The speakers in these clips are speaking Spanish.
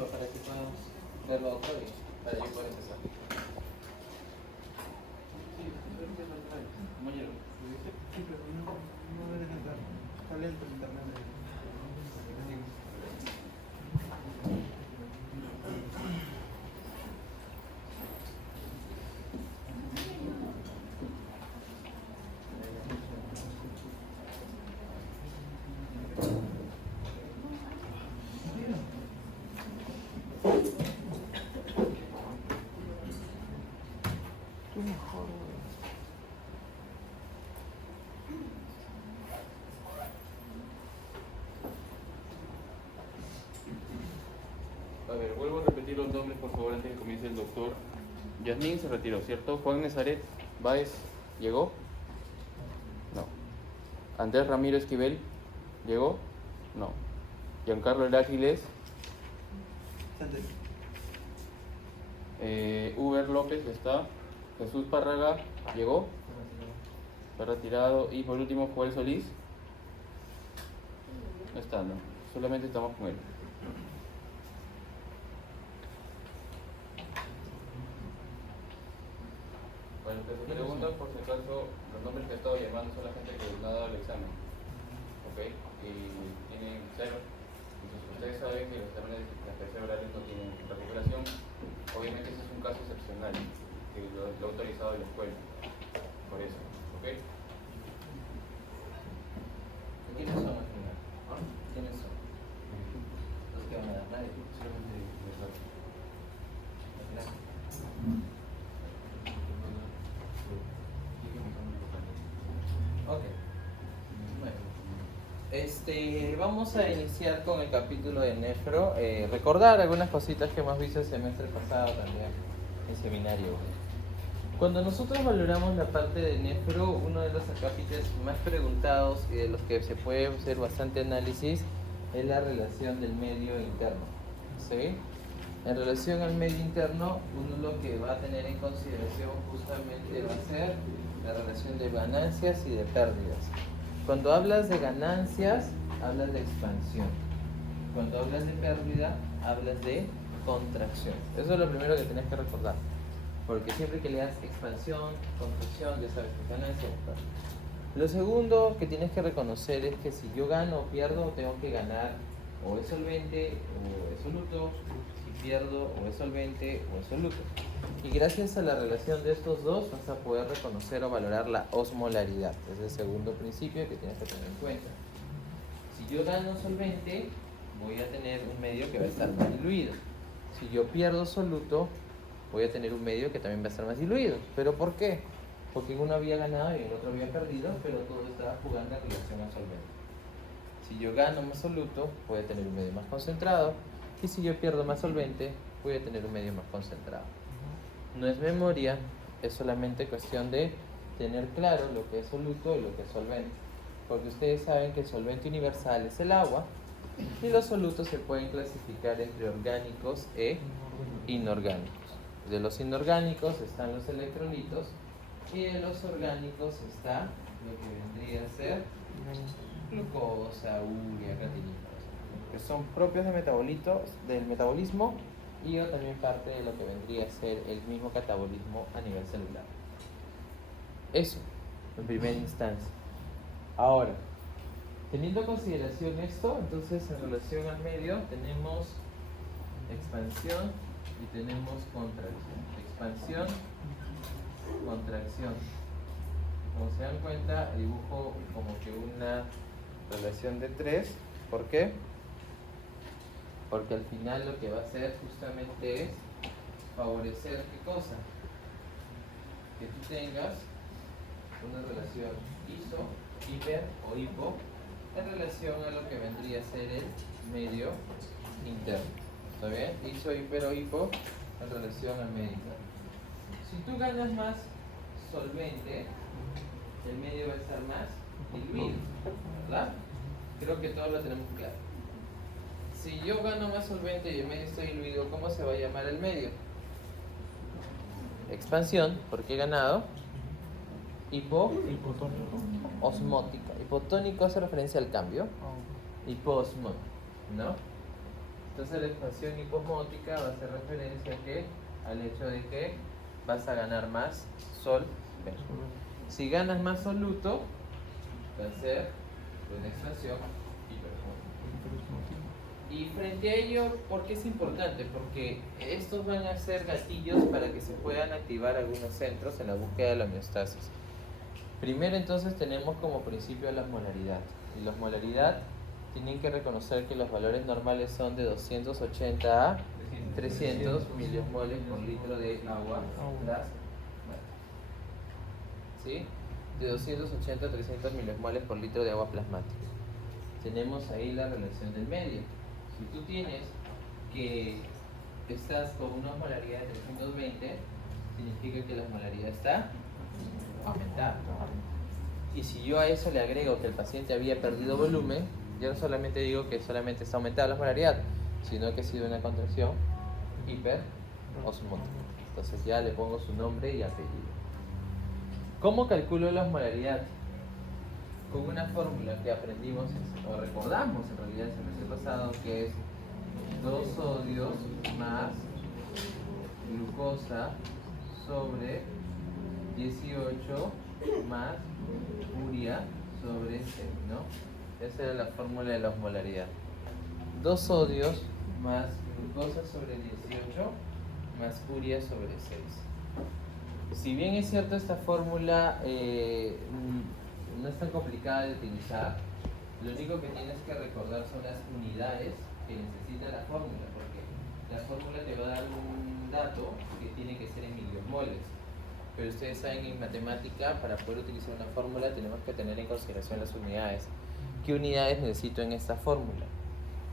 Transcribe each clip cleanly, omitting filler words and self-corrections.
diapositiva para que podamos verlo otra vez, para yo poder empezar. Compañero. Sí, pero no debes entrar. Está lento el internet. Tú mejor. A ver, vuelvo a repetir los nombres por favor antes de que comience el doctor. Yasmín se retiró, ¿cierto? Juan Nazaret Báez llegó. No. Andrés Ramiro Esquivel llegó. No. Giancarlo Heráclides. Uber López está. Jesús Párraga llegó. Está retirado. Y por último Joel Solís. No está, no. Solamente estamos con él. Bueno, que se preguntan por si acaso los nombres que he estado llamando son la gente que no ha dado el examen. ¿Ok? Y tienen cero. Entonces ustedes saben que los exámenes de las terceras orales no tienen recuperación. Obviamente ese es un caso excepcional que lo ha autorizado la escuela. Por eso. ¿Ok? ¿Quiénes son al final? ¿Quiénes son? Los que van a dar nadie. Solamente les doy. Ok. Bueno. Vamos a iniciar con el capítulo de nefro. Recordar algunas cositas que hemos visto el semestre pasado también en seminario. Cuando nosotros valoramos la parte de nefro, uno de los acápites más preguntados y de los que se puede hacer bastante análisis es la relación del medio interno. ¿Sí? En relación al medio interno, uno lo que va a tener en consideración justamente va a ser la relación de ganancias y de pérdidas. Cuando hablas de ganancias, hablas de expansión. Cuando hablas de pérdida, hablas de contracción. Eso es lo primero que tienes que recordar. Porque siempre que leas expansión, contracción, ya sabes que ganancia o pérdida. Lo segundo que tienes que reconocer es que si yo gano o pierdo, tengo que ganar o es solvente o es soluto. Si pierdo, o es solvente o es soluto. Y gracias a la relación de estos dos vas a poder reconocer o valorar la osmolaridad. Es el segundo principio que tienes que tener en cuenta. Si yo gano solvente, voy a tener un medio que va a estar más diluido. Si yo pierdo soluto, voy a tener un medio que también va a estar más diluido. ¿Pero por qué? Porque en uno había ganado y en el otro había perdido, pero todo estaba jugando en relación al solvente. Si yo gano más soluto, voy a tener un medio más concentrado. Y si yo pierdo más solvente, voy a tener un medio más concentrado. No es memoria, es solamente cuestión de tener claro lo que es soluto y lo que es solvente. Porque ustedes saben que el solvente universal es el agua y los solutos se pueden clasificar entre orgánicos e inorgánicos. De los inorgánicos están los electrolitos y de los orgánicos está lo que vendría a ser glucosa, urea, creatinina, que son propios del metabolismo y también parte de lo que vendría a ser el mismo catabolismo a nivel celular. Eso, en primera instancia. Ahora, teniendo en consideración esto, entonces en relación al medio tenemos expansión y tenemos contracción. Expansión, contracción. Como se dan cuenta, dibujo como que una relación de 3. ¿Por qué? Porque al final lo que va a hacer justamente es favorecer ¿qué cosa? Que tú tengas una relación iso, hiper o hipo en relación a lo que vendría a ser el medio interno. ¿Está bien? Iso, hiper o hipo en relación al medio interno. Si tú ganas más solvente, el medio va a estar más diluido, ¿verdad? Creo que todos lo tenemos claro. Si yo gano más solvente y el medio está diluido, ¿cómo se va a llamar el medio? Expansión, porque he ganado. Osmótica. Hipotónico hace referencia al cambio. Hipoosmótico, ¿no? Entonces la expansión hiposmótica va a hacer referencia a que, al hecho de que vas a ganar más sol. Si ganas más soluto, va a ser una expansión hiperosmótica. Y frente a ello, ¿por qué es importante? Porque estos van a ser gatillos para que se puedan activar algunos centros en la búsqueda de la homeostasis. Primero entonces tenemos como principio la osmolaridad. Y la osmolaridad tienen que reconocer que los valores normales son de 280 a 300 miliosmoles por litro de agua plasmática. ¿Sí? De 280 a 300 miliosmoles por litro de agua plasmática. Tenemos ahí la relación del medio. Si tú tienes que estás con una osmolaridad de 320, significa que la osmolaridad está aumentada. Y si yo a eso le agrego que el paciente había perdido volumen, yo no solamente digo que solamente está aumentada la osmolaridad, sino que ha sido una contracción hiperosmótica. Entonces ya le pongo su nombre y apellido. ¿Cómo calculo la osmolaridad? Con una fórmula que aprendimos o recordamos en realidad el semestre pasado, que es 2 sodios más glucosa sobre 18 más urea sobre 6, ¿no? Esa era la fórmula de la osmolaridad. 2 sodios más glucosa sobre 18 más urea sobre 6. Si bien es cierto, esta fórmula no es tan complicada de utilizar, lo único que tienes que recordar son las unidades que necesita la fórmula, porque la fórmula te va a dar un dato que tiene que ser en miliosmoles. Pero ustedes saben, en matemática, para poder utilizar una fórmula tenemos que tener en consideración las unidades. ¿Qué unidades necesito en esta fórmula?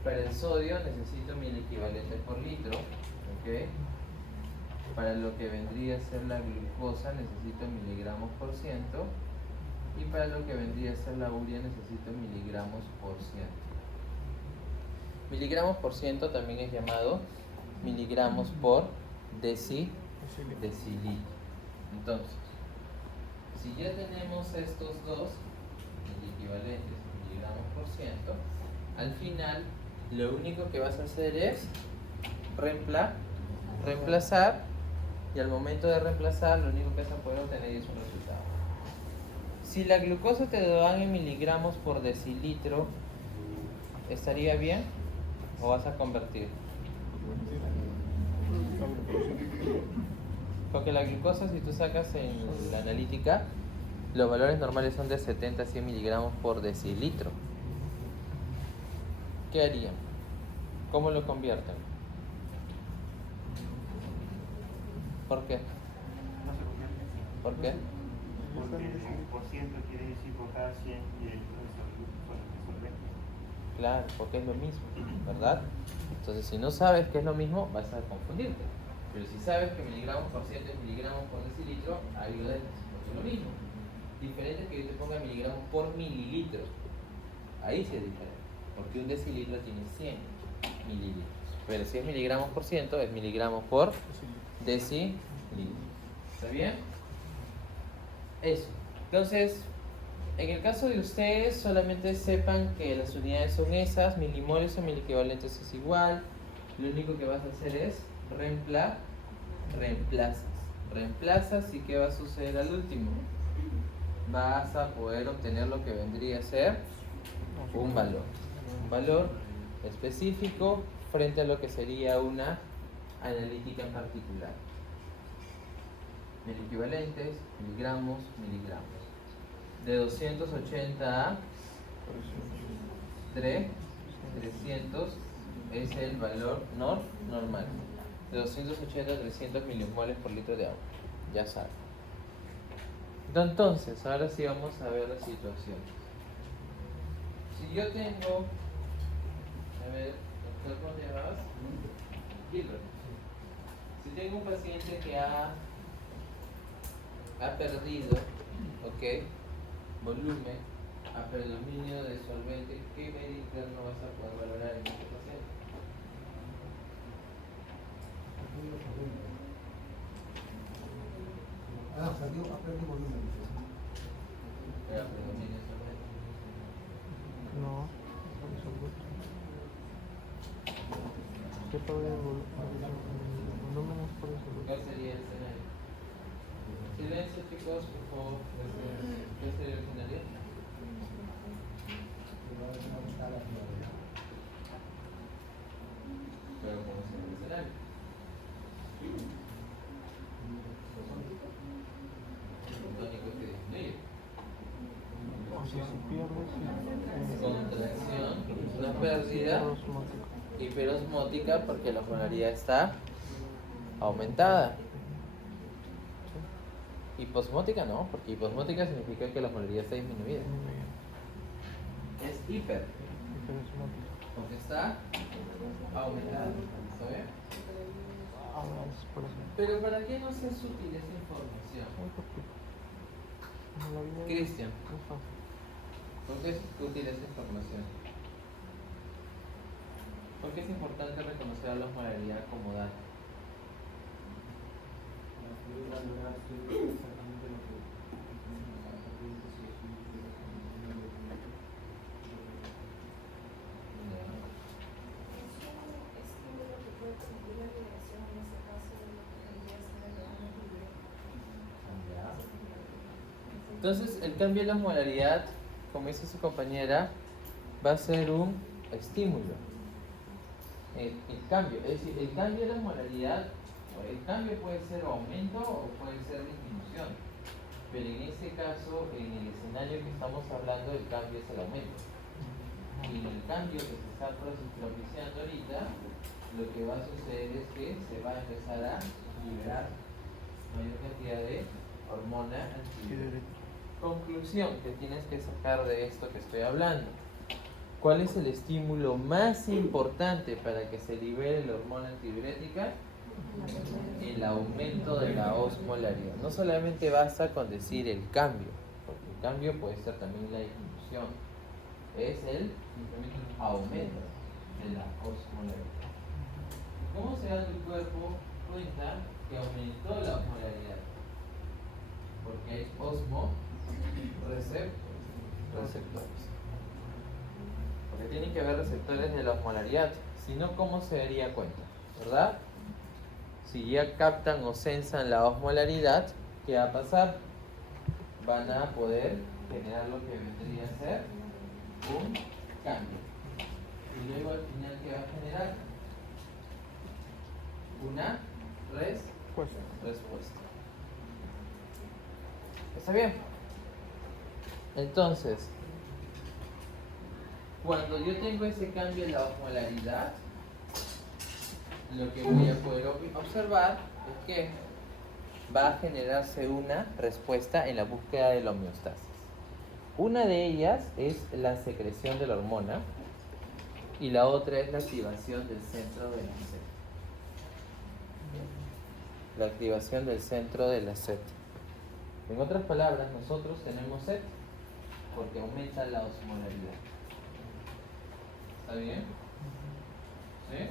Para el sodio necesito 1000 equivalentes por litro, ¿ok? Para lo que vendría a ser la glucosa necesito miligramos por ciento, y para lo que vendría a ser la urea necesito miligramos por ciento. Miligramos por ciento también es llamado miligramos por decilitro. Entonces, si ya tenemos estos dos equivalentes miligramos por ciento, al final lo único que vas a hacer es reemplazar, y al momento de reemplazar lo único que vas a poder obtener es un resultado. Si la glucosa te lo dan en miligramos por decilitro, ¿estaría bien? ¿O vas a convertir? Porque la glucosa, si tú sacas en la analítica, los valores normales son de 70 a 100 miligramos por decilitro. ¿Qué harían? ¿Cómo lo convierten? ¿Por qué? No se convierte en 100. ¿Por qué? Porque el por ciento quiere decir por cada 100 mililitros de solvente. Claro, porque es lo mismo, ¿verdad? Entonces, si no sabes que es lo mismo, vas a confundirte. Pero si sabes que miligramos por ciento es miligramos por decilitro, ahí lo dejas, porque es lo mismo. Diferente es que yo te ponga miligramos por mililitro. Ahí sí es diferente, porque un decilitro tiene 100 mililitros. Pero si es miligramos por ciento, es miligramos por decilitro. ¿Está bien? Eso. Entonces, en el caso de ustedes, solamente sepan que las unidades son esas, milimoles o miliequivalentes es igual. Lo único que vas a hacer es reemplazas, y ¿qué va a suceder al último? Vas a poder obtener lo que vendría a ser un valor específico frente a lo que sería una analítica en particular. Miliequivalentes, miligramos. De 280 a 300 es el valor normal. De 280 a 300 miliosmoles por litro de agua. Ya saben. Entonces, ahora sí vamos a ver la situación. Si yo tengo... A ver, doctor, ¿cómo te llamas? Gilbert. Si tengo un paciente que ha perdido, ¿ok?, volumen a predominio de solvente, ¿qué medio interno vas a poder valorar en este paciente? Aprende volumen. Predominio de solvente. No. ¿Qué podría volúmenes por eso? ¿Cuál sería el escenario? Silencio, chicos, por favor. ¿Qué sería el escenario? Pero ¿cómo sería el escenario? El tónico que disminuye. O sea, si pierdes, Contracción, una pérdida osmótico. hiperosmótica porque la polaridad está aumentada. Hiposmótica no, porque hiposmótica significa que la polaridad está disminuida. Es hiper, Hiperosmótico. porque está aumentada. ¿Está bien? Ahora es por eso. Pero ¿para qué nos es útil esa información? Muy cortito. En la vida Cristian, es fácil. ¿por qué es útil esa información? ¿Por qué es importante reconocer a la osmolaridad como dato? Entonces, el cambio de la osmolaridad, como dice su compañera, va a ser un estímulo. El cambio, es decir, el cambio de la osmolaridad, el cambio puede ser aumento o puede ser disminución. Pero en ese caso, en el escenario que estamos hablando, el cambio es el aumento. Y en el cambio que se está propiciando ahorita, lo que va a suceder es que se va a empezar a liberar mayor cantidad de hormona antidiurética. Conclusión que tienes que sacar de esto que estoy hablando. ¿Cuál es el estímulo más importante para que se libere la hormona antidiurética? El aumento de la osmolaridad. No solamente basta con decir el cambio, porque el cambio puede ser también la disminución. Es el aumento de la osmolaridad. ¿Cómo se da tu cuerpo cuenta que aumentó la osmolaridad? Porque hay receptores. Porque tienen que haber receptores de la osmolaridad. Si no, ¿cómo se daría cuenta? ¿Verdad? Si ya captan o sensan la osmolaridad, ¿qué va a pasar? Van a poder generar lo que vendría a ser un cambio. Y luego al final, ¿qué va a generar? Una respuesta. ¿Está bien? Entonces, cuando yo tengo ese cambio en la osmolaridad, lo que voy a poder observar es que va a generarse una respuesta en la búsqueda de la homeostasis. Una de ellas es la secreción de la hormona y la otra es la activación del centro de la SET. La activación del centro de la SET. En otras palabras, nosotros tenemos SET porque aumenta la osmolaridad. ¿Está bien? ¿Sí?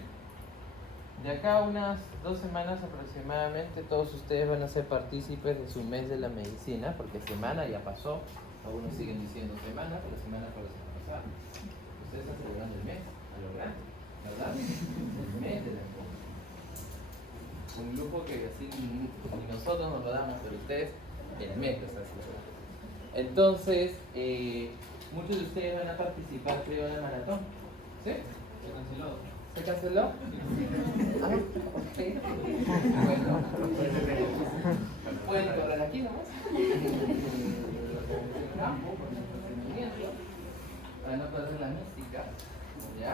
De acá a unas 2 semanas aproximadamente, todos ustedes van a ser partícipes de su mes de la medicina, porque semana ya pasó. Algunos siguen diciendo semana, pero semana fue la semana pasada. Ustedes están celebrando el mes, a lo grande, ¿verdad? El mes de la medicina. Un lujo que así ni nosotros nos lo damos, pero ustedes el mes que está celebrando. Entonces, muchos de ustedes van a participar, creo, en la maratón. ¿Sí? Se canceló. ¿Se canceló? Ah, ok. Bueno, pueden correr aquí nomás. Para no perder la mística. ¿Ya?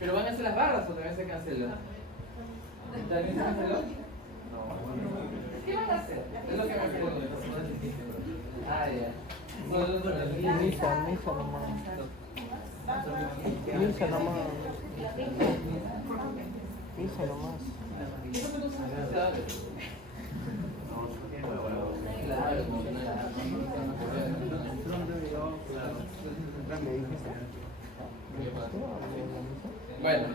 Pero van a hacer las barras o también se canceló. ¿También se canceló? No. ¿Qué van a hacer? Es lo que me pregunto. Ah, ya. Misa nomás. Misa nomás. Misa nomás. Bueno,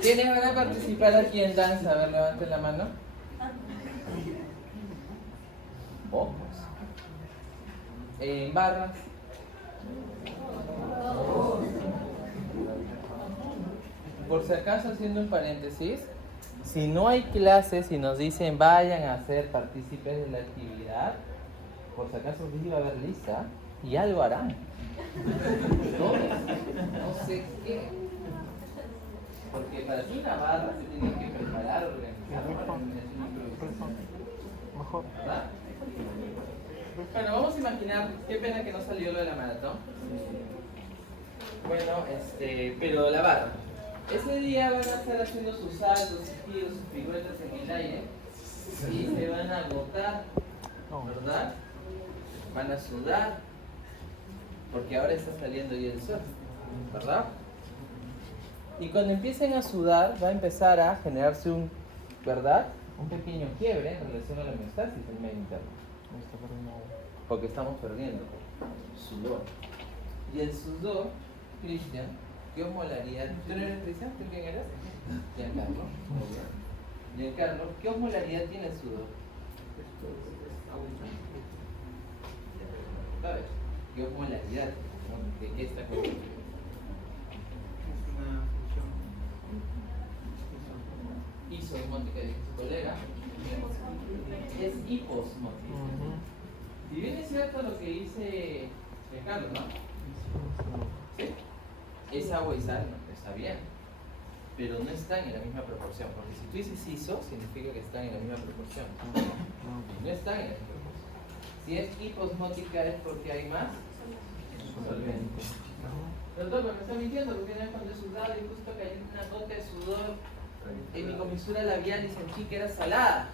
¿quiénes van a participar aquí en danza? A ver, levanten la mano. Pocos. En barras. por si acaso haciendo un paréntesis, si no hay clases y nos dicen vayan a ser partícipes de la actividad, por si acaso sí va a haber lista y algo harán. Todos. No sé qué. Porque para ti una barra se tiene que preparar, organizar para una improvisación. Mejor. ¿Verdad? Bueno, vamos a imaginar, qué pena que no salió lo de la maratón. Bueno, pero la barra. Ese día van a estar haciendo sus saltos, sus giros, sus piruetas en el aire y se van a agotar, ¿verdad? Van a sudar, porque ahora está saliendo ya el sol, ¿verdad? Y cuando empiecen a sudar, va a empezar a generarse ¿verdad? Un pequeño quiebre en relación a la homeostasis en medio interno. Porque estamos perdiendo sudor. Y el sudor, Cristian, ¿qué osmolaridad? ¿Tú no eres Cristian? ¿Tú quién eres? Giancarlo. Giancarlo, ¿qué osmolaridad tiene el sudor? ¿Sabes? ¿Qué osmolaridad? ¿De qué está constituido? Isosmótica, dice su colega. Es hiposmótica. Si bien es cierto lo que dice Carlos, ¿no? ¿Sí? Es agua y sal, ¿no? Está bien. Pero no están en la misma proporción. Porque si tú dices iso, significa que están en la misma proporción. No están en la misma proporción. Si es hiposmótica es porque hay más solvente. Doctor, me está mintiendo porque una vez cuando he sudado y justo cayó una gota de sudor en mi comisura labial y sentí que era salada.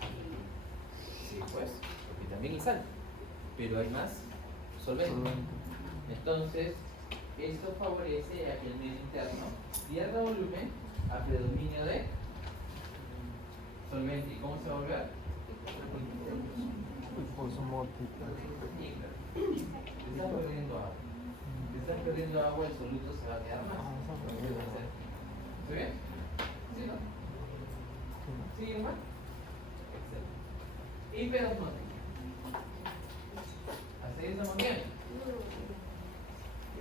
Sí, pues, porque también hay sal. Pero hay más solvente. Entonces, esto favorece a que el medio interno pierda volumen a predominio de solvente. ¿Y cómo se va a volver? Hiposmótica. Te estás perdiendo agua. Te estás perdiendo agua, el soluto se va a quedar más. ¿Está bien? ¿Sí, no? ¿Sigue más? Excelente. Hiperosmótica. ¿Hasta ahí estamos bien?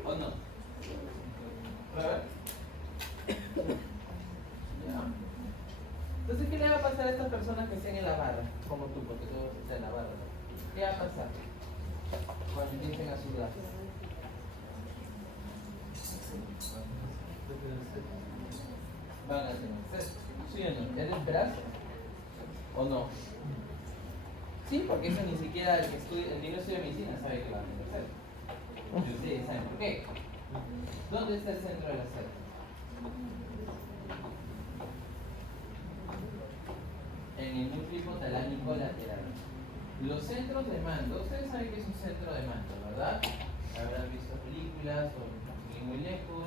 ¿O no? A ver. Ya. Entonces, ¿qué le va a pasar a estas personas que estén en la barra? Como tú, porque tú estás en la barra, ¿no? ¿Qué va a pasar cuando empiecen a sudar? Van a tener sed. ¿Sí o no? ¿Es de esperarse? ¿O no? Sí, porque eso ni siquiera el niño que estudia medicina sabe que va a tener sed. Y ustedes saben por qué. ¿Dónde está el centro de la sed? En el núcleo hipotalámico lateral. Los centros de mando, ustedes saben que es un centro de mando, ¿verdad? Habrán visto películas o muy lejos,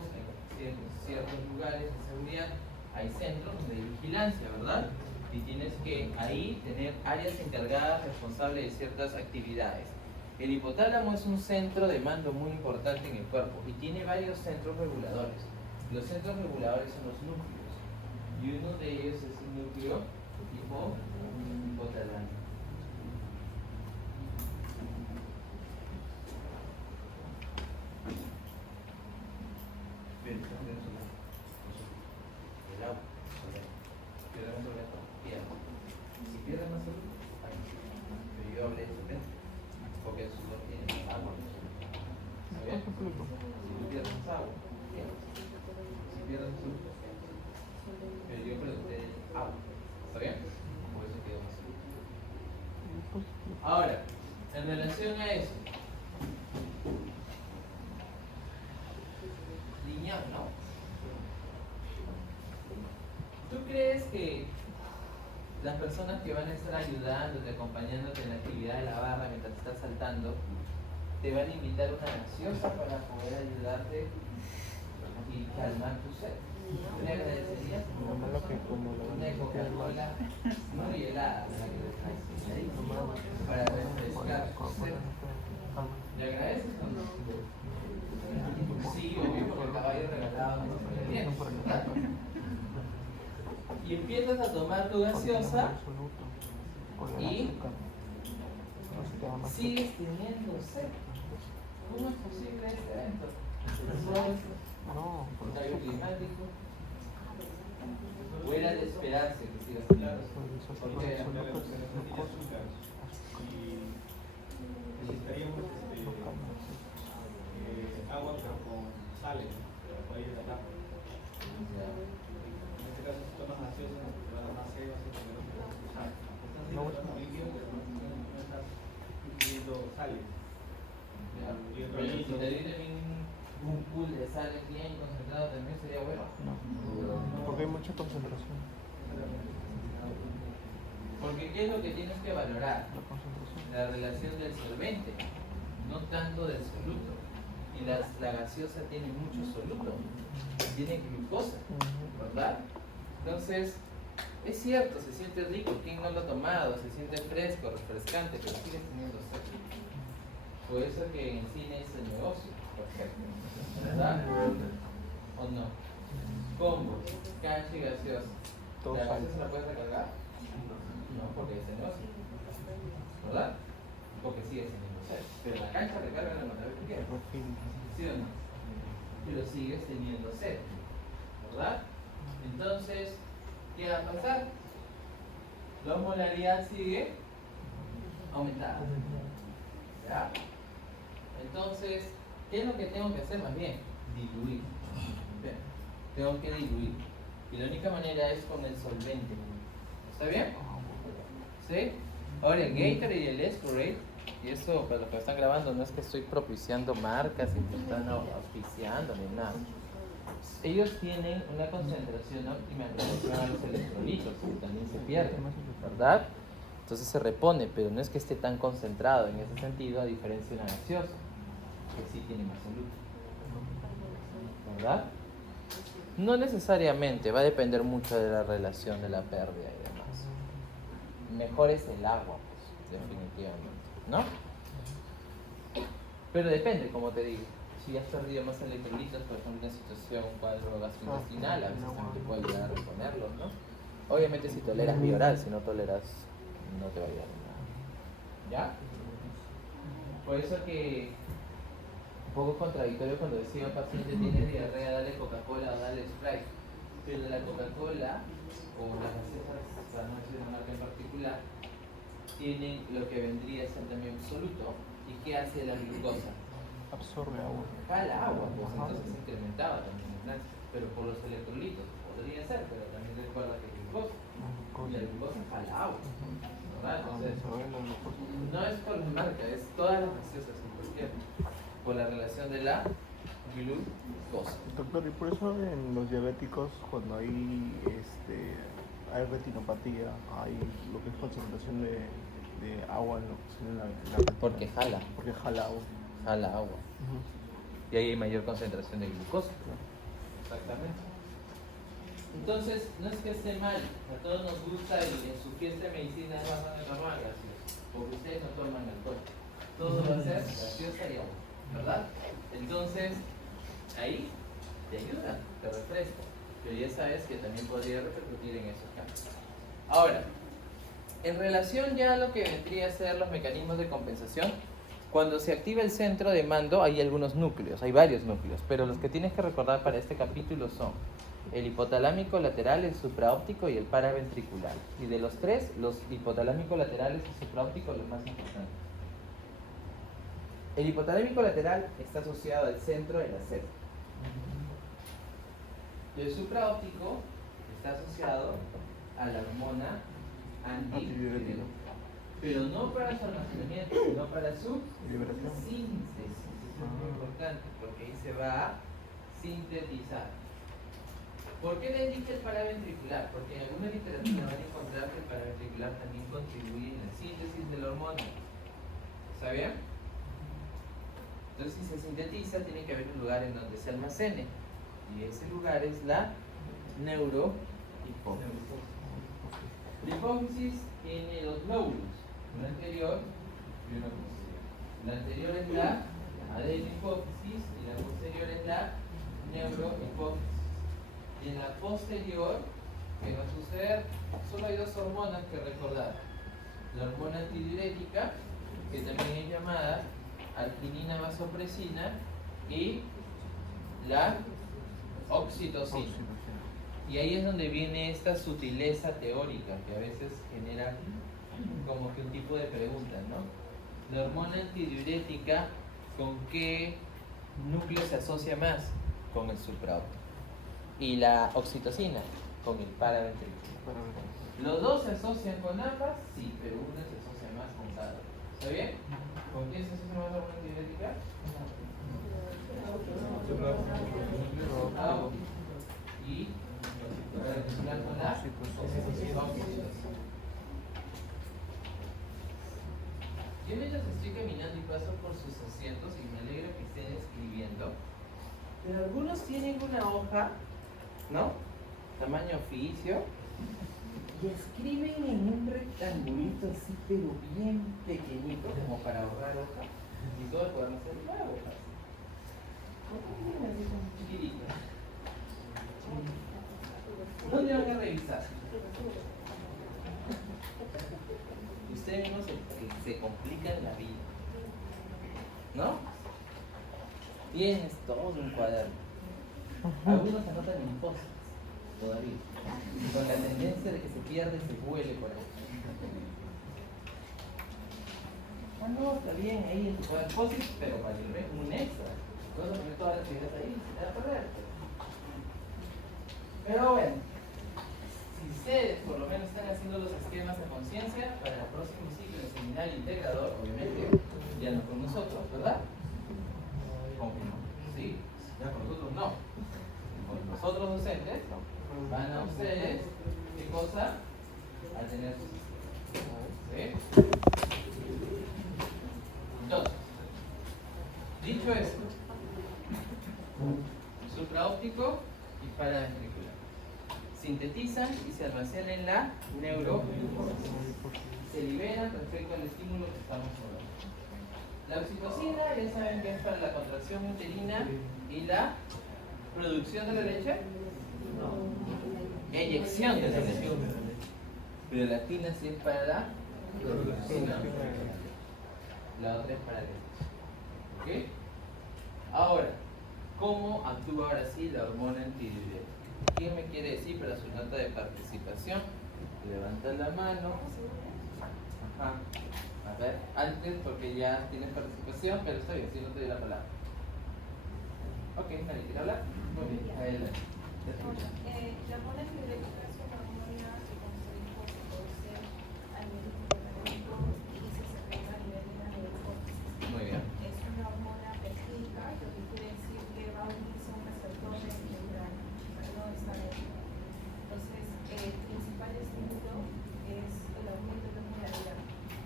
en ciertos lugares de seguridad hay centros donde hay vigilancia, ¿verdad? Y tienes que ahí tener áreas encargadas, responsables de ciertas actividades. El hipotálamo es un centro de mando muy importante en el cuerpo y tiene varios centros reguladores. Los centros reguladores son los núcleos y uno de ellos es el núcleo hipotalámico. El agua. Pierde más sobre todo. Si pierde más salud, pero yo hablé de solvente, porque el sudor tiene más agua. ¿Está bien? Si tú pierdes más agua, ¿qué? Si pierdes más salud, pero yo pregunté agua. ¿Está bien? Por eso quedó más salud. Ahora, en relación a eso, riñón, ¿no? ¿Tú crees que las personas que van a estar ayudándote, acompañándote en la actividad de la barra mientras estás saltando, te van a invitar una gaseosa para poder ayudarte y calmar tu sed? ¿Tú le agradecerías? Lo malo que como lo Una Coca-Cola muy helada para refrescar tu sed. ¿Le agradeces o no? Sí, obvio, porque el caballo regalado no se le tiene. Y empiezas a tomar tu gaseosa y sigues teniendo sed. ¿Cómo es posible este evento? No, Un cambio climático, O era de esperarse que siga teniendo sed. ¿Por qué? Necesitaríamos agua pero con sales para poder hidratar. Ya. En este caso, si tomas gaseosa, te va a dar más sed, vas a tener que usar. Estás hidratando líquido, pero no estás incluyendo sales. Ya. Pero si te viene un pool de sales bien concentrado también sería bueno. No, porque hay mucha concentración. Porque ¿qué es lo que tienes que valorar? La concentración. La relación del solvente, no tanto del soluto. Y la gaseosa tiene mucho soluto, tiene glucosa, ¿verdad? Entonces, es cierto, se siente rico, ¿quién no lo ha tomado? Se siente fresco, refrescante, pero sigue teniendo sed. Por eso que en cine es el negocio, por ejemplo, ¿verdad? ¿O no? Combo, cancha y gaseosa. Todo ¿La sale. gaseosa la puedes recargar? No, porque es el negocio, ¿verdad? Porque sigue teniendo sed. Pero la cancha recarga la vez que quieras. ¿Sí o no? Pero sigues teniendo sed, ¿verdad? Entonces, ¿qué va a pasar? La osmolaridad sigue aumentada. ¿Ya? Entonces, ¿qué es lo que tengo que hacer más bien? Diluir. Bien, tengo que diluir. Y la única manera es con el solvente. ¿Está bien? ¿Sí? Ahora el Gatorade y el Escalade, y eso para los que están grabando no es que estoy propiciando marcas y que están auspiciando ni nada. Ellos tienen una concentración óptima en relación a los electrolitos, que también se pierden, ¿verdad? Entonces se repone, pero no es que esté tan concentrado en ese sentido, a diferencia de una gaseosa, que sí tiene más soluto, ¿verdad? No necesariamente, va a depender mucho de la relación de la pérdida y demás. Mejor es el agua, pues, definitivamente, ¿no? Pero depende, como te digo. Si has perdido más electrolitos, por ejemplo, en una situación, un cuadro gastrointestinal, a veces también te puede ayudar a reponerlos, ¿no? Obviamente si toleras vía oral, si no toleras, no te va a ayudar en nada. ¿Ya? Por eso que un poco contradictorio cuando decía un paciente tiene diarrea, dale Coca-Cola o dale Sprite. Pero la Coca-Cola o las gaseosas, para no decir una marca en particular, tienen lo que vendría a ser también soluto. ¿Y qué hace la glucosa? Absorbe agua. Jala agua, pues entonces se incrementaba también el ganancia. Pero por los electrolitos podría ser, pero también recuerda que es glucosa. Y la glucosa jala agua, ¿verdad? Entonces, no es por la marca, es todas las gaseosas en cualquier, por la relación de la glucosa. Doctor, y por eso en los diabéticos, cuando hay retinopatía, hay lo que es concentración de agua en la retina. Porque jala, Porque jala agua. jala agua. Y ahí hay mayor concentración de glucosa. Exactamente. Entonces, no es que esté mal, a todos nos gusta y en su fiesta de medicina es bastante normal, gracias. Porque ustedes no toman alcohol. Todo va a ser gaseosa y agua, ¿verdad? Entonces, ahí te ayuda, te refresca. Pero ya sabes que también podría repercutir en esos casos. Ahora, en relación ya a lo que vendría a ser los mecanismos de compensación, cuando se activa el centro de mando hay algunos núcleos, hay varios núcleos, pero los que tienes que recordar para este capítulo son el hipotalámico lateral, el supraóptico y el paraventricular. Y de los tres, los hipotalámico laterales y supraóptico los más importantes. El hipotalámico lateral está asociado al centro de la sed. Y el supraóptico está asociado a la hormona antidiurética. Pero no para su almacenamiento, sino para su síntesis. Eso es muy importante, porque ahí se va a sintetizar. ¿Por qué le dije el paraventricular? Porque en alguna literatura van a encontrar que el paraventricular también contribuye en la síntesis de la hormona. ¿Está bien? Entonces, si se sintetiza, tiene que haber un lugar en donde se almacene. Y ese lugar es la neurohipófisis. La hipófisis tiene dos lóbulos, uno anterior y uno posterior. La anterior es la adenihipófisis y la posterior es la neurohipófisis. Y en la posterior, ¿qué va a suceder? Solo hay dos hormonas que recordar. La hormona antidiurética, que también es llamada arginina vasopresina, y la oxitocina. Y ahí es donde viene esta sutileza teórica que a veces genera como que un tipo de pregunta, ¿no? La hormona antidiurética, ¿con qué núcleo se asocia más? Con el supraóptico. Y la oxitocina, con el paraventrículo. ¿Los dos se asocian con ambas? Sí, pero una se asocia más con cada uno. ¿Está bien? ¿Con quién se asocia más la hormona antidiurética? Y con la oxitocina. Yo mientras estoy caminando y paso por sus asientos y me alegro que estén escribiendo, pero algunos tienen una hoja, ¿no? Tamaño oficio, y escriben en un rectangulito así, pero bien pequeñito, como para ahorrar hoja, y todo el cuaderno se va a hojas. ¿Por qué tienen así tan chiquititas? ¿Dónde van a revisar? Ustedes mismos se complican la vida, ¿no? Tienes todo un cuaderno. Algunos anotan en post todavía, con la tendencia de que se pierde, se vuele por ahí. Ah, no, está bien ahí en tu cuaderno post, pero para que lo veas como un extra. No vas a poner todas las ideas ahí, se te va a perder. Pero bueno, si ustedes por lo menos están haciendo los esquemas a conciencia, para el próximo ciclo de seminario integrador, obviamente, ya no con nosotros, ¿verdad? ¿Cómo que no? Sí, ya con nosotros no. Con los otros docentes van a ustedes, ¿qué cosa? A tener sus esquemas. ¿Sí? Entonces, dicho esto, supraóptico y paraventricular sintetizan y se almacenan en la neuroglucosis. Se liberan respecto al estímulo que estamos hablando. La oxitocina, ya saben que es para la contracción uterina y la producción de la leche. Eyección de la leche. Pero la tina sí es para la producción. La otra es para la leche. ¿Ok? Ahora, ¿cómo actúa ahora sí la hormona antidiurética? ¿Quién me quiere decir para su nota de participación? Levanta la mano. Ajá. A ver, antes porque ya tienes participación, pero está bien, si no te doy la palabra. Ok, nadie quiere hablar. Muy bien, adelante. Te escucho. La hormona antidiurética es una hormona que, como se dijo, se produce a nivel internamental y se secreta a nivel de la neurocórtex. Muy bien. Es una hormona peptídica, lo que quiere decir que va a unirse a un receptor de membrana, pero no está dentro. Entonces, el principal estímulo es el aumento de la osmolaridad.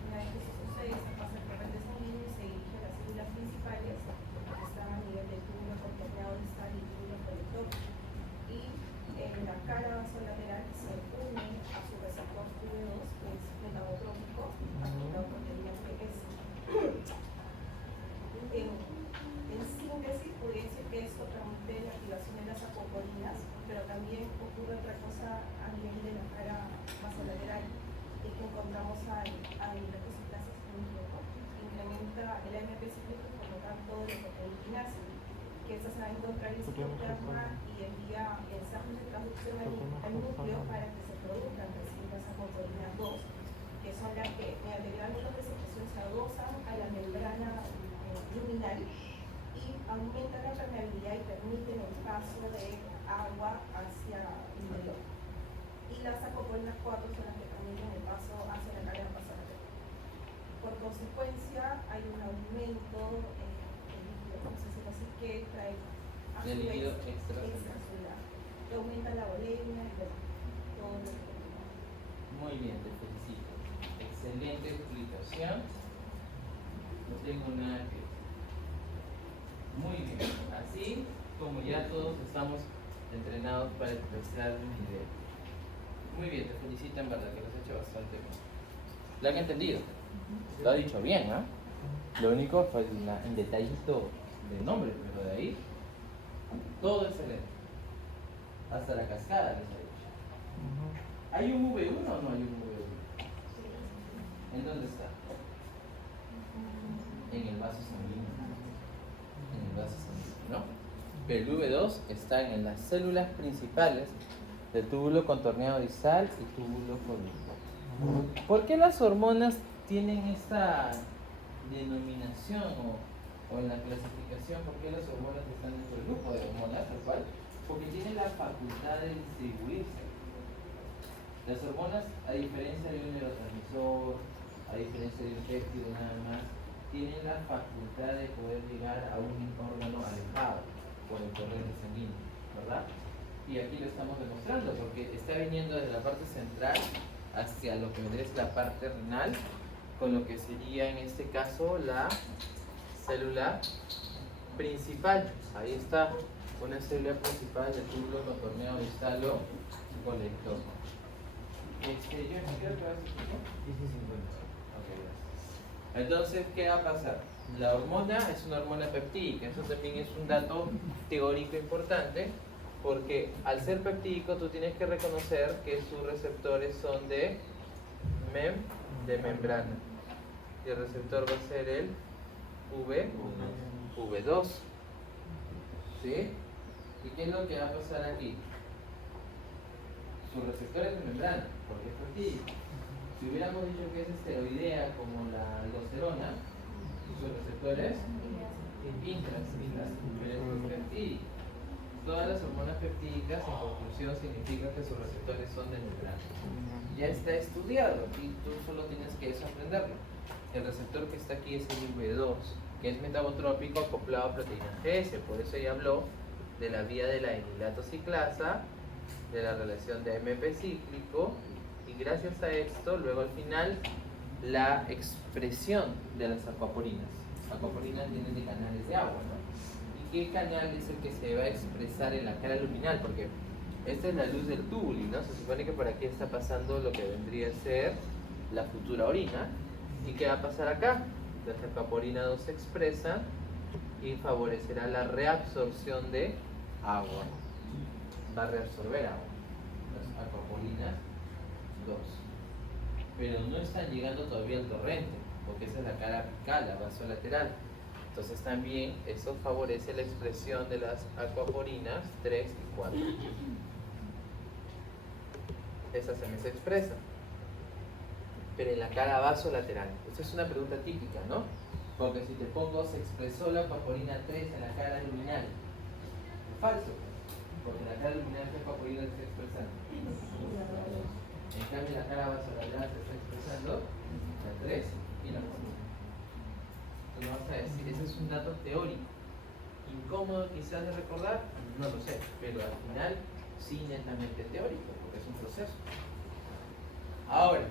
Una vez que eso sucede, se pasa el torrente sanguíneo y se dirige a las células principales que están a nivel del túbulo contorneado distal y túbulo colector. Y en la cara vasolateral se une a su receptor Q2, que es metabotrópico, afectado por el IAPS. En síntesis, podría decir que esto permite la activación de las acoporinas, pero también ocurre otra cosa a nivel de la cara vasolateral, y que encontramos al reciclases clínico. Incrementa el AMP cíclico, por lo tanto, de la proteínas, que esa se va a encontrar en el citoplasma y envía mensajes de traducción al núcleo para que se produzcan distintas acoporinas 2, que son las que mediante gran de secreción se adosan a la membrana luminal y aumentan la permeabilidad y permiten el paso de agua hacia el interior. Y las acoporinas 4 son las que permiten el paso hacia la cara vasolateral. Por consecuencia, hay un aumento no sé si lo sé, que trae a De su vez líquido extracelular. extracelular, que aumenta la volemia y todo lo que Muy bien, te felicito. Excelente explicación. No tengo nada que decir. Muy bien. Así como ya todos estamos entrenados para expresar una idea. Muy bien, te felicito en verdad, que lo has hecho bastante bien. Lo han entendido. Lo ha dicho bien, ¿no? Lo único fue un detallito de nombre, pero de ahí todo excelente. Hasta la cascada les ha dicho. ¿Hay un V1 o no hay un V1? ¿En dónde está? En el vaso sanguíneo. En el vaso sanguíneo, ¿no? Pero el V2 está en las células principales del túbulo contorneado distal y túbulo folicular. ¿Por qué las hormonas tienen esta denominación o en la clasificación? ¿Por qué las hormonas están dentro del grupo de hormonas tal cual? Porque tienen la facultad de distribuirse. Las hormonas, a diferencia de un neurotransmisor, a diferencia de un péptido nada más, tienen la facultad de poder llegar a un órgano alejado por el torrente sanguíneo, ¿verdad? Y aquí lo estamos demostrando porque está viniendo desde la parte central hacia lo que vendría es la parte renal, con lo que sería en este caso la célula principal. Ahí está, una célula principal del túbulo contorneado distalo colector. Yo creo que va a ser 50. Ok, entonces, ¿qué va a pasar? La hormona es una hormona peptídica. Eso también es un dato teórico importante, porque al ser peptídico tú tienes que reconocer que sus receptores son de membrana. Y el receptor va a ser el V2. ¿Sí? ¿Y qué es lo que va a pasar aquí? Su receptor es de membrana, porque es peptídico. Si hubiéramos dicho que es esteroidea como la aldosterona, sus receptores intrascelares, pero es peptídico. Todas las hormonas peptídicas, en conclusión, significa que sus receptores son de membrana. Ya está estudiado, y tú solo tienes que aprenderlo. El receptor que está aquí es el V2, que es metabotrópico acoplado a proteína GS. Por eso ella habló de la vía de la enilato ciclasa, de la relación de AMP cíclico, y gracias a esto, luego al final, la expresión de las acuaporinas. Acuaporinas vienen de canales de agua, ¿no? ¿Y qué canal es el que se va a expresar en la cara luminal? Porque esta es la luz del túbulo, ¿no? Se supone que por aquí está pasando lo que vendría a ser la futura orina. ¿Y qué va a pasar acá? Las acuaporinas 2 se expresan y favorecerá la reabsorción de agua. Va a reabsorber agua. Las acuaporinas 2. Pero no están llegando todavía al torrente, porque esa es la cara apical, la vasolateral. Entonces también eso favorece la expresión de las acuaporinas 3 y 4. Esas también se expresan, pero en la cara vasolateral. Esta es una pregunta típica, ¿no? Porque si te pongo, se expresó la acuaporina 3 en la cara luminal. Es falso, porque en la cara luminal ¿qué acuaporina se está expresando? En cambio en la cara vasolateral se está expresando la 3 y la 4. Entonces vamos a decir, ese es un dato teórico. Incómodo quizás de recordar, no lo sé, pero al final sí netamente teórico, porque es un proceso. Ahora,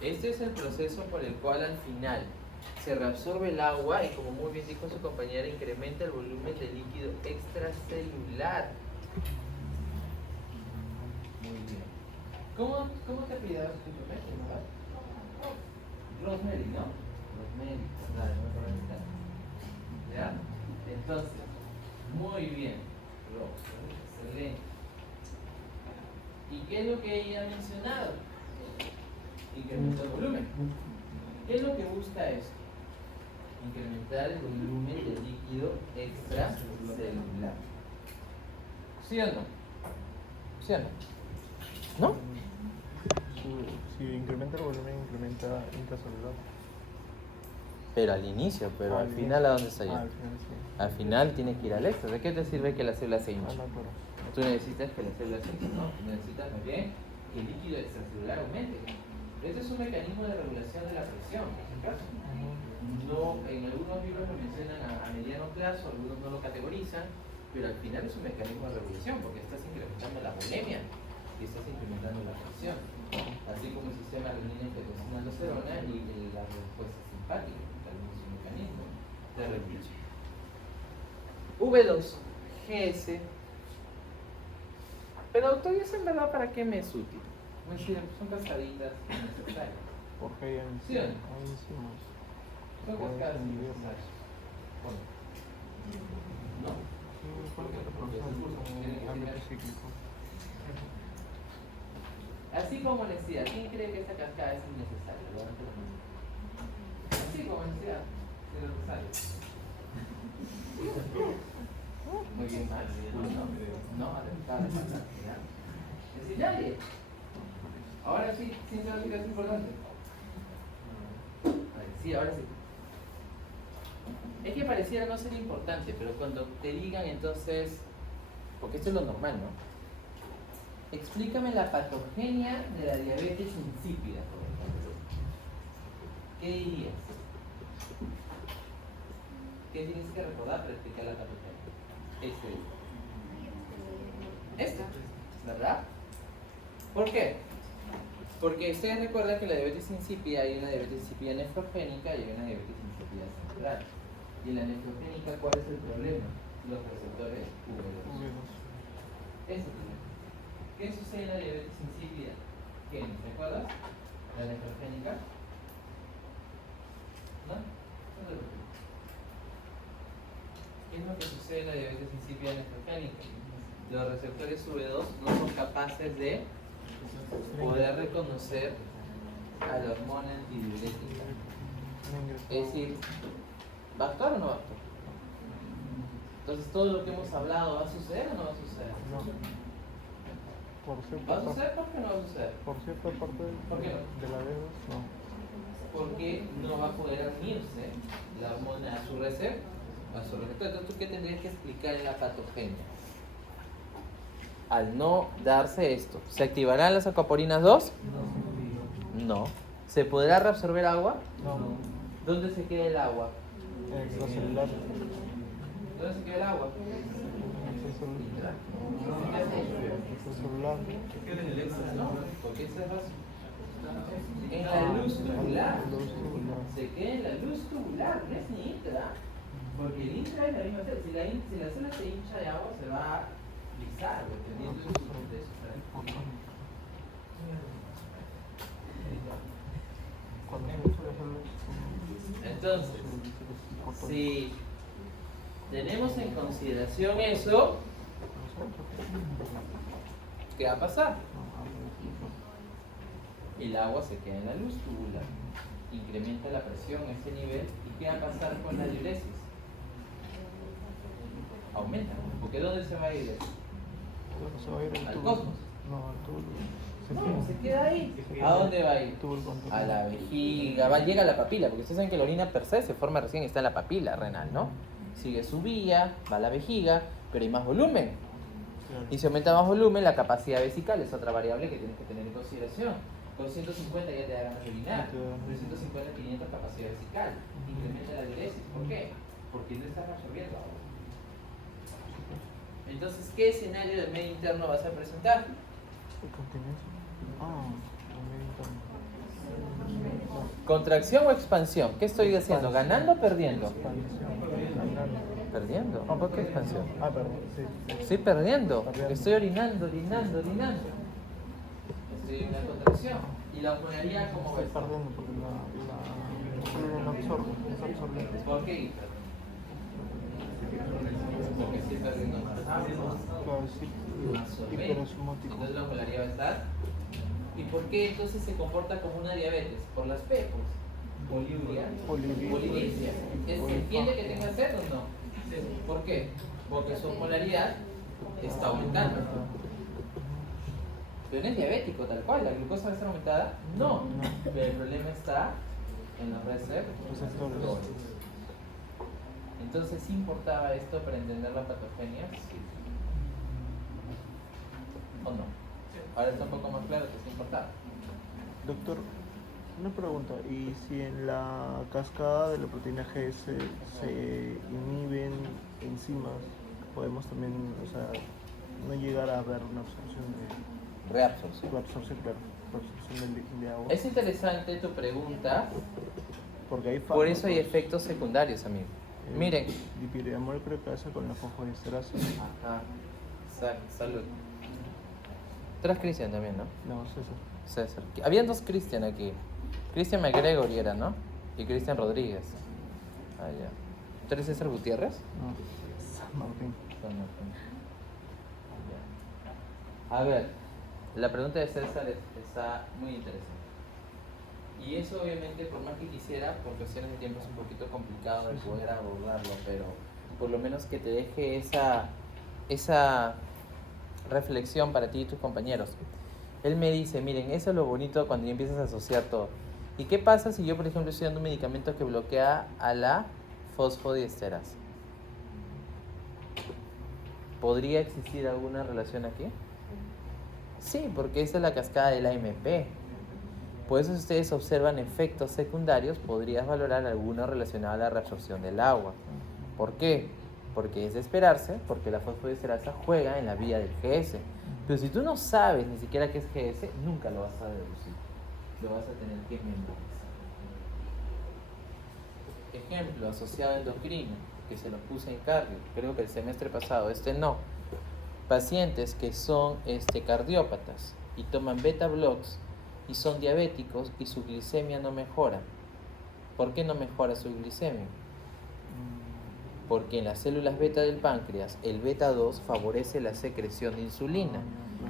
este es el proceso por el cual al final se reabsorbe el agua y, como muy bien dijo su compañera, incrementa el volumen de líquido extracelular. Muy bien. ¿Cómo te apellidabas tu nombre? Rosemary, ¿no? Rosemary, dale, no me acuerdo de estar. ¿Ya? Entonces, muy bien. Rosemary, excelente. ¿Y qué es lo que ella ha mencionado? Incrementar el volumen. ¿Qué es lo que busca esto? Incrementar el volumen de líquido extracelular. ¿Sí o no? ¿Sí o no? ¿No? Si incrementa el volumen, incrementa intracelular. Pero al inicio, pero al final, ¿a dónde está yendo? Al final sí. Al final tiene que ir al extra. ¿De qué te sirve que la célula se hinche? Ah, no, claro. Tú necesitas que la célula se hinche, ¿no? Necesitas más bien que el líquido extracelular aumente. Este es un mecanismo de regulación de la presión, por si acaso. No, en algunos libros lo mencionan a mediano plazo, algunos no lo categorizan, pero al final es un mecanismo de regulación porque estás incrementando la bulimia y estás incrementando la presión, así como el sistema renina angiotensina aldosterona y la respuesta simpática, que también es un mecanismo de regulación. V2, GS. Pero doctor, ¿y eso en verdad para qué me es útil? Es decir, son cascaditas innecesarias. Porque ya ¿Sí o no? ahí hicimos. Son cascadas innecesarias. Bueno. ¿No? Sí, ¿cuál es el proceso? Ámbito cíclico. Así como les decía, ¿quién cree que esta cascada es innecesaria? Levante la mano. Así como les decía, de lo que sale. Muy bien, Max. No, aceptable. decir nadie. Ahora sí, ¿quién sabe que es importante? A ver, sí, ahora sí. Es que pareciera no ser importante, pero cuando te digan entonces, porque esto es lo normal, ¿no? Explícame la patogenia de la diabetes insípida, por ejemplo. ¿Qué dirías? ¿Qué tienes que recordar para explicar la patogenia? Este, ¿verdad? ¿Por qué? Porque ustedes recuerdan que la diabetes insípida hay una diabetes insípida nefrogénica y hay una diabetes insípida central. Y en la nefrogénica, ¿cuál es el problema? Los receptores V2. Eso tiene. ¿Qué sucede en la diabetes insípida? ¿Qué? ¿Recuerdas? La nefrogénica. ¿No? No te preocupes. ¿Qué es lo que sucede en la diabetes insípida nefrogénica? Los receptores V2 no son capaces de poder reconocer a la hormona antidiurética. Es decir, ¿va a actuar o no va a actuar? Entonces, ¿todo lo que hemos hablado va a suceder o no va a suceder? No. Por ¿Va a suceder? ¿Por qué no va a suceder? Por cierta parte ¿Por qué no? de la B2, no. Porque no va a poder unirse la hormona a su receptor. Entonces, ¿tú qué tendrías que explicar en la patogenia? Al no darse esto, ¿se activarán las acoporinas 2? No. ¿Se podrá reabsorber agua? No. ¿Dónde se queda el agua? Extracelular. ¿Dónde se queda el agua? Extracelular. No, porque eso es básico. En la luz tubular. Se queda en la luz tubular, no es ni intra. Porque el intra es la misma célula. Si la célula se hincha de agua, se va a lisar, dependiendo de su Entonces, si tenemos en consideración eso, ¿qué va a pasar? El agua se queda en la luz tubular, incrementa la presión a ese nivel, ¿y qué va a pasar con la diuresis? Aumenta, porque ¿dónde se va a ir? Se va a ir ¿Al tubo. cosmos? No, al tubo. No, se queda ahí. ¿A dónde va a ir? A la vejiga, llega a la papila, porque ustedes saben que la orina per se se forma recién, está en la papila renal, ¿no? Sigue su vía, va a la vejiga, pero hay más volumen. Y si aumenta más volumen, la capacidad vesical es otra variable que tienes que tener en consideración. Con 150 ya te da ganas de orinar, con 150 500 capacidad vesical. Incrementa la diuresis. ¿Por qué? Porque no estás absorbiendo agua. Entonces, ¿qué escenario del medio interno vas a presentar? ¿Contracción o expansión? ¿Qué estoy haciendo? ¿Ganando o perdiendo? Perdiendo. ¿Por qué expansión? Perdón, sí. Estoy perdiendo. Estoy orinando. Estoy en una contracción. ¿Y la osmolaridad cómo ves? Estoy perdiendo porque la no absorbe, no se absorbe. ¿Por qué? Porque estoy perdiendo más agua. Claro, sí. Hiperosmótico. Entonces la osmolaridad va a estar. ¿Y por qué entonces se comporta como una diabetes? Por las P, pues. Poliuria. Polidipsia. ¿Se entiende que tenga sed o no? ¿Por qué? Porque su osmolaridad está aumentando. Pero no es diabético tal cual, ¿la glucosa va a estar aumentada? No. Pero el problema está en los receptores. Entonces, ¿sí importaba esto para entender la patogenia? Sí. ¿O no? Ahora está un poco más claro que sí importaba. Doctor, una pregunta. ¿Y si en la cascada de la proteína GS se inhiben enzimas, podemos también, o sea, no llegar a ver una absorción de... Reabsorción. Reabsorción, claro. Reabsorción de agua. Es interesante tu pregunta, Porque hay por eso hay fármacos. efectos secundarios, amigo. Miren. Dipiriamol creo que hace con la fosfoesterasa. Ajá. Salud. Tú eras Cristian también, ¿no? No, César. César. Habían dos Cristian aquí. Cristian McGregor era, ¿no? Y Cristian Rodríguez. Ah, ya. ¿Tú eres César Gutiérrez? No. San Martín. San Martín. Ya. A ver, la pregunta de César está muy interesante. Y eso obviamente, por más que quisiera, por cuestiones de tiempo es un poquito complicado de poder abordarlo, pero por lo menos que te deje esa reflexión para ti y tus compañeros. Él me dice, miren, eso es lo bonito cuando ya empiezas a asociar todo. ¿Y qué pasa si yo, por ejemplo, estoy dando un medicamento que bloquea a la fosfodiesterasa? ¿Podría existir alguna relación aquí? Sí, porque esa es la cascada del AMP. Por eso si ustedes observan efectos secundarios, podrías valorar alguno relacionado a la reabsorción del agua. ¿Por qué? Porque es de esperarse, porque la fosfodiesterasa juega en la vía del GS. Pero si tú no sabes ni siquiera qué es GS, nunca lo vas a deducir. Lo vas a tener que memorizar. Ejemplo, asociado endocrino, que se los puse en cardio, creo que el semestre pasado, no. Pacientes que son cardiópatas y toman beta blocks y son diabéticos y su glicemia no mejora. ¿Por qué no mejora su glicemia? Porque en las células beta del páncreas, el beta 2 favorece la secreción de insulina.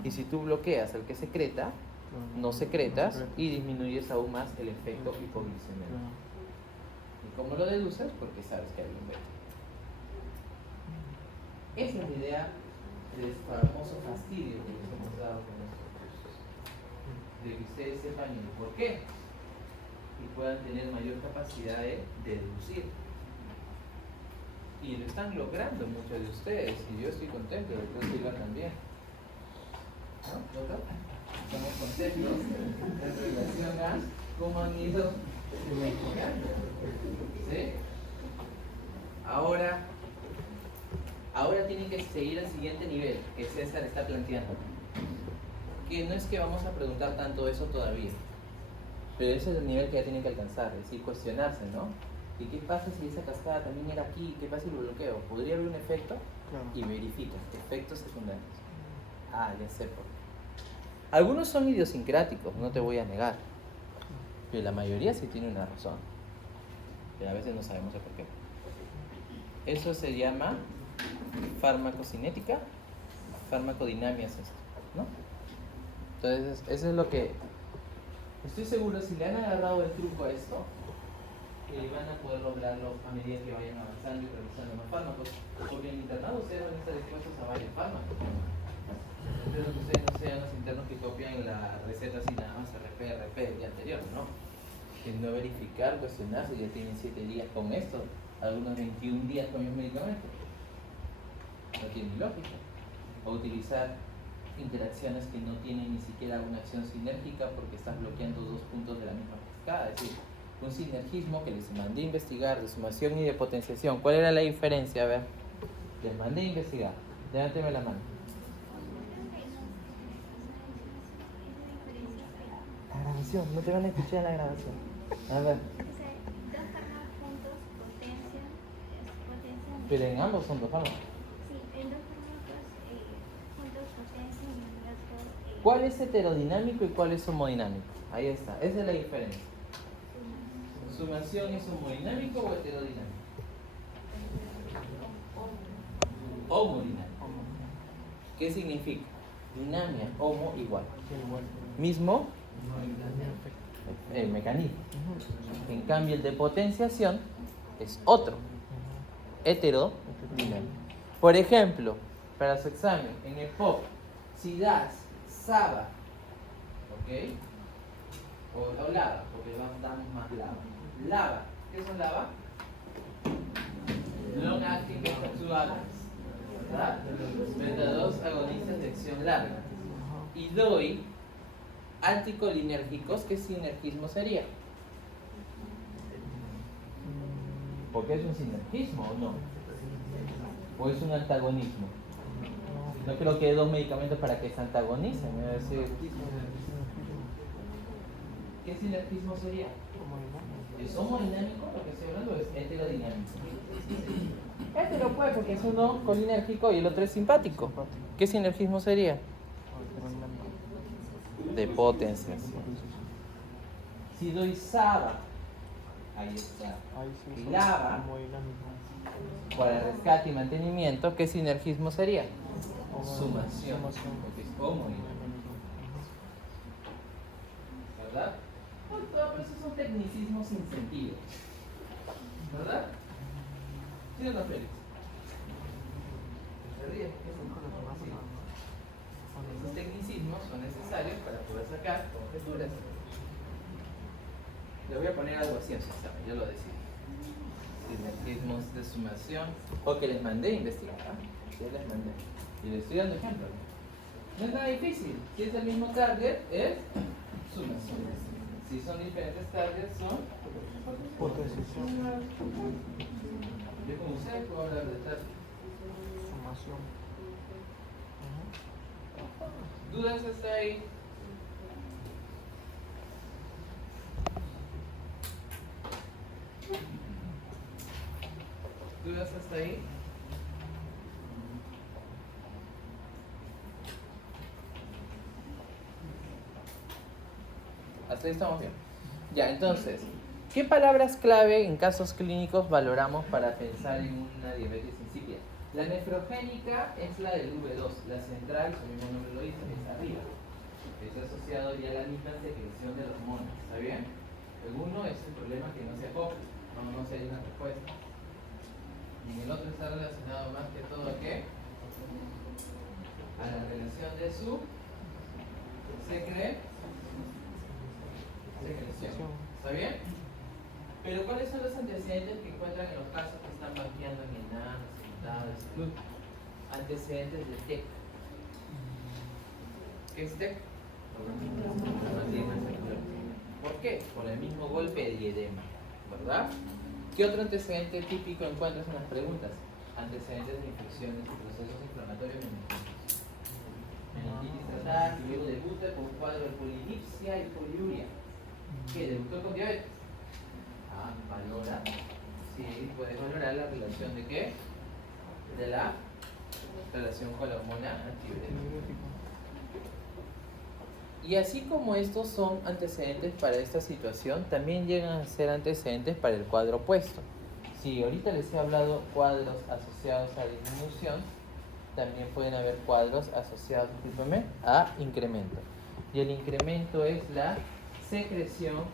Y si tú bloqueas el que secreta, no secretas y disminuyes aún más el efecto hipoglicemiante. ¿Y cómo lo deduces? Porque sabes que hay un beta. Esa es la idea del famoso fastidio que les hemos dado con estos cursos. De que ustedes sepan el por qué y puedan tener mayor capacidad de deducir. Y lo están logrando muchos de ustedes y yo estoy contento, el doctor Silva también. ¿No, doctor? Estamos contentos en relación a cómo han ido mejorando. ¿Sí? Ahora tienen que seguir al siguiente nivel que César está planteando. Que no es que vamos a preguntar tanto eso todavía, pero ese es el nivel que ya tienen que alcanzar, es decir, cuestionarse, ¿no? ¿Y qué pasa si esa cascada también era aquí? ¿Qué pasa si lo bloqueo? ¿Podría haber un efecto? Claro. Y verifica, efectos secundarios. Ah, ya sé por qué. Algunos son idiosincráticos, no te voy a negar, pero la mayoría sí tiene una razón, pero a veces no sabemos el por qué. Eso se llama farmacocinética, farmacodinamia es esto, ¿no? Entonces, eso es lo que estoy seguro, si le han agarrado el truco a esto, van a poder lograrlo a medida que vayan avanzando y realizando más fármacos, porque en el internado ustedes van a estar expuestos a varios fármacos. Espero que ustedes no sean los internos que copian la receta así nada más, RP del día anterior, ¿no? Que no verificar, cuestionarse, ya tienen 7 días con esto, algunos 21 días con los medicamentos. No tiene lógica. O utilizar interacciones que no tienen ni siquiera una acción sinérgica porque estás bloqueando 2 puntos de la misma cascada. Es decir, un sinergismo que les mandé a investigar de sumación y de potenciación. ¿Cuál era la diferencia? A ver, les mandé a investigar. Levánteme la mano. La grabación, no te van a escuchar en la grabación. A ver. Pero en ambos son 2 fármacos. Sí, en 2 fármacos juntos potencian y en otro. ¿Cuál es heterodinámico y cuál es homodinámico? Ahí está, esa es la diferencia. ¿Sumación es homodinámico o heterodinámico? Homodinámico. ¿Qué significa? Dinamia, homo, igual. Mismo el mecanismo. En cambio, el de potenciación es otro. Heterodinámico. Por ejemplo, para su examen, en el POP, si das SABA, ¿ok? O LAVA, porque damos más LAVA. LAVA, ¿qué son LAVA? Long acting beta 2 agonists, ¿verdad? Beta 2 agonistas de acción larga. Y doy anticolinérgicos, ¿qué sinergismo sería? ¿Porque es un sinergismo o no? ¿O es un antagonismo? No creo que hay 2 medicamentos para que se antagonicen. Es decir, ¿qué sinergismo sería? ¿Es homodinámico? Lo que estoy hablando es heterodinámico. Hetero puede porque es uno colinérgico y el otro es simpático. ¿Qué sinergismo sería? De potenciación. Si doy SABA, ahí está, y LAVA, para rescate y mantenimiento, ¿qué sinergismo sería? Sumación, porque es homodinámico. ¿Verdad? Pues todo eso son tecnicismos sin sentido. ¿Verdad? ¿Sí o no, Félix? ¿Se ríe? Sí. Esos tecnicismos son necesarios para poder sacar conjeturas. Le voy a poner algo así en su examen, yo lo decido. Sinergismos de sumación, o que les mandé investigar. Sí, les mandé. Y les estoy dando ejemplos. No es nada difícil. Si es el mismo target, es sumación. Si son diferentes targets, son Potenciación. Yo como ustedes puedo hablar de target. Sumación. ¿Dudas hasta ahí? ¿Dudas hasta ahí? Hasta ahí estamos bien. Ya, entonces, ¿qué palabras clave en casos clínicos valoramos para pensar en una diabetes insípida? La nefrogénica es la del V2, la central, su mismo nombre lo dice, es arriba. Es asociado ya a la misma secreción de las hormonas, ¿está bien? El uno es el problema que no se acopla, no se hay una respuesta. Y el otro está relacionado más que todo a qué? A la relación de su secreción. ¿Está bien? Pero ¿cuáles son los antecedentes que encuentran en los casos que están banqueando en enanos, sentados, club? Antecedentes de TEC. ¿Qué es TEC? ¿Por qué? Por el mismo golpe de edema, ¿verdad? ¿Qué otro antecedente típico encuentras en las preguntas? Antecedentes de infecciones y procesos inflamatorios meningitis. Meningitis tratada, que luego debuta con un cuadro de polidipsia y poliuria. ¿Qué? ¿Debutó con diabetes? Ah, valora. Sí, puedes valorar la relación de qué? De la relación con la hormona antidiurética. Y así como estos son antecedentes para esta situación, también llegan a ser antecedentes para el cuadro opuesto. Si ahorita les he hablado cuadros asociados a disminución, también pueden haber cuadros asociados, discúlpeme, a incremento. Y el incremento es la secreción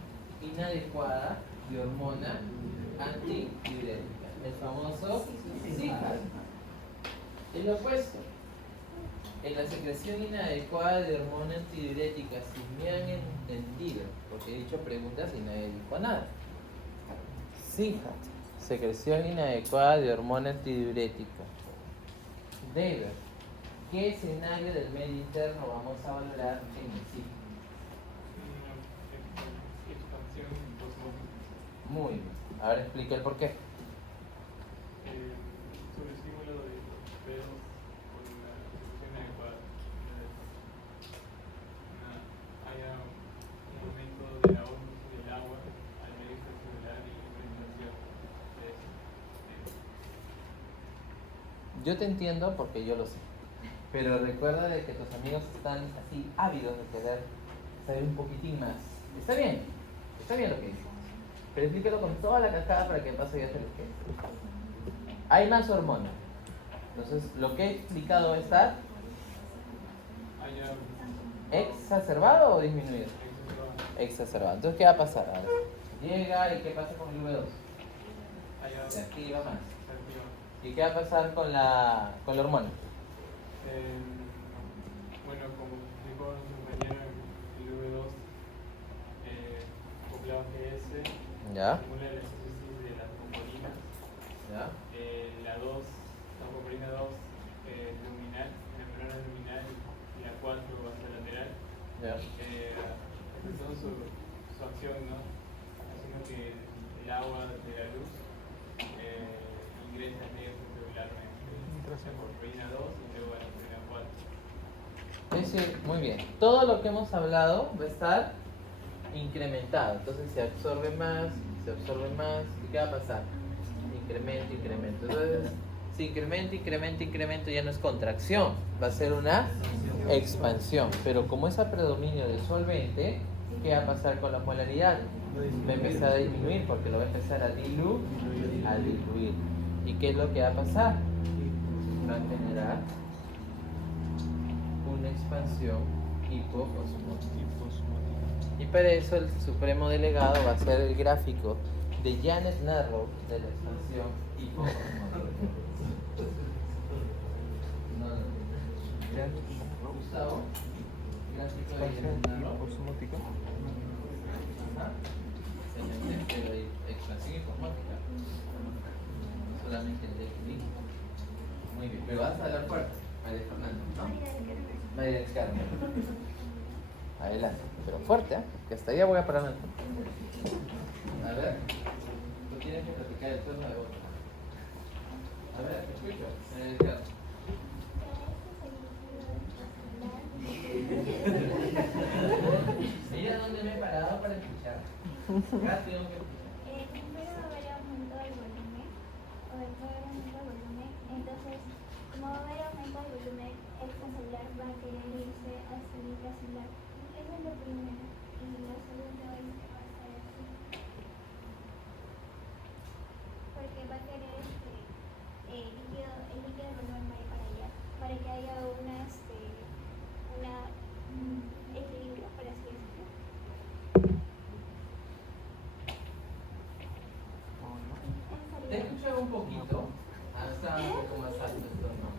inadecuada de hormona antidiurética, el famoso CIGAR. El opuesto. En la secreción inadecuada de hormona antidiurética, si me han entendido, porque he dicho preguntas y nadie dijo nada. CIGAR, secreción inadecuada de hormona antidiurética. Debe. ¿Qué escenario del medio interno vamos a valorar en el CIGAR? Expansión posmótica. Muy bien. Ahora explica el por qué. Sobreestímulo de los pedos con la ejecución adecuada. Haya un aumento de la ósmosis del agua al medio extracelular y penetración de eso. Yo te entiendo porque yo lo sé. Pero recuerda de que tus amigos están así ávidos de querer saber un poquitín más. Está bien lo que dices. Pero explícalo con toda la cascada para que el paso ya se les quede. Hay más hormonas. Entonces, lo que he explicado va a estar Haya exacerbado o disminuido. exacerbado. Exacerbado. Entonces, ¿qué va a pasar? A ver, llega y ¿qué pasa con el V2? Haya Se activa más. se activa. ¿Y qué va a pasar con la hormona? Bueno, como explicó nuestro compañero, el V2 acoplado a GS ¿Ya? estimula la síntesis de las copolinas. ¿Ya? La 2, la copolina 2 luminal, la membrana luminal y la 4 basolateral. ¿Ya? Son su acción, ¿no? Haciendo que el agua de la luz ingresa neurocelularmente. La copolina 2 y luego la copolina 4. Es decir, muy bien. Todo lo que hemos hablado va a estar incrementado. Entonces se absorbe más. ¿Y qué va a pasar? Incremento. Entonces, si incremento, ya no es contracción, va a ser una expansión. Pero como es a predominio del solvente, ¿qué va a pasar con la polaridad? Va a empezar a disminuir porque lo va a empezar a diluir. ¿Y qué es lo que va a pasar? Va a generar una expansión hipoosmótica. Y para eso el supremo delegado va a ser el gráfico de Janet Narrow de la expansión hipoosmótica. Gustavo? Gráfico de Expansión Janet Narrow. osmótica. Ajá. Excelente, pero hay expansión informática. No solamente el DXD. Muy bien, pero vas a hablar fuerte, María Fernanda, ¿no? María del Carmen. Adelante, pero fuerte, ¿eh? Que hasta allá voy a parar el tiempo. A ver, tú tienes que platicar el turno de voz. A ver, te escucho, María del Carmen. Mira dónde me he parado para escuchar. Acá tengo que escuchar. Primero va a haber aumento del volumen, o va a haber aumento del volumen, entonces, como va a haber aumento del volumen, el celular va a querer irse a su celular. Eso es lo primero. Y lo segundo es que va a estar así. Porque va a querer el líquido del volumen va a ir para allá, para que haya equilibrio, por así decirlo. Te escuchaba un poquito, estaba un poco más alto esto, ¿no?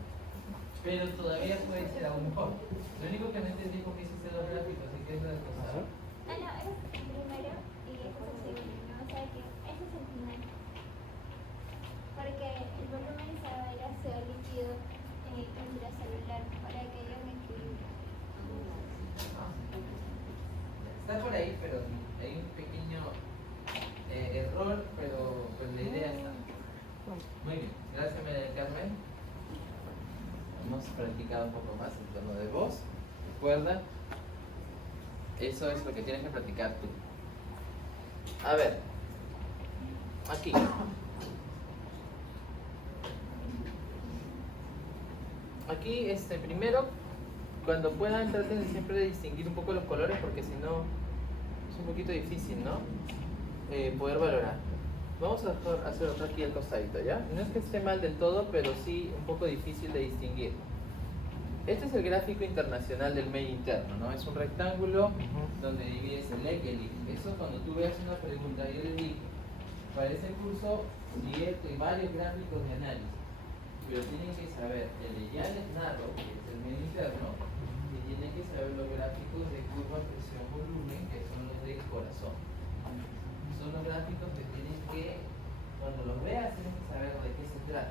Pero todavía puede ser aún mejor. Lo único que no entendí fue que hiciste dos gráficos, ¿y qué es lo del costado? No, ese es el primero y ese es el segundo, ¿no? O sea que ese es el final. Porque el volumen se va a ir hacia el líquido intracelular para que haya un equilibrio. Está por ahí, pero hay un pequeño error, pero pues la idea está. Muy bien, gracias María del Carmen. Hemos practicado un poco más el tono de voz. Recuerda, eso es lo que tienes que practicar tú. A ver, aquí. Aquí, primero, cuando puedan, traten de siempre distinguir un poco los colores porque si no es un poquito difícil, ¿no? Poder valorar. Vamos a hacer otro aquí al costadito, ¿ya? No es que esté mal del todo, pero sí un poco difícil de distinguir. Este es el gráfico internacional del medio interno, ¿no? Es un rectángulo donde divides el LEC y el IC. Eso cuando tú veas una pregunta, yo les digo, para ese curso divierte varios gráficos de análisis, pero tienen que saber el de Janet Narrow, que es el medio interno, y tienen que saber los gráficos de curva, presión, volumen, que son los del corazón. Son los gráficos que tienen que, cuando los veas, tienes que saber de qué se trata.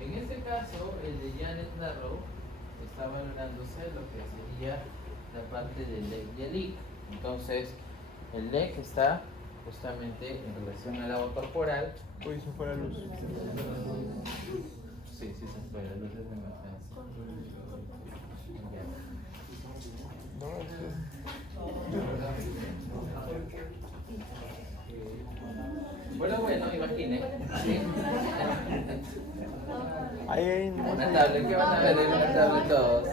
En este caso, el de Janet Narrow está valorándose lo que sería la parte del LEC y el IC. Entonces, el LEC está justamente en relación al agua corporal. Uy, se fue la luz. Sí, se fue, la luz es de emergencia. Bueno, imagine. ¿Sí? Ahí Una tablet, ¿qué van a ver en una tablet todos?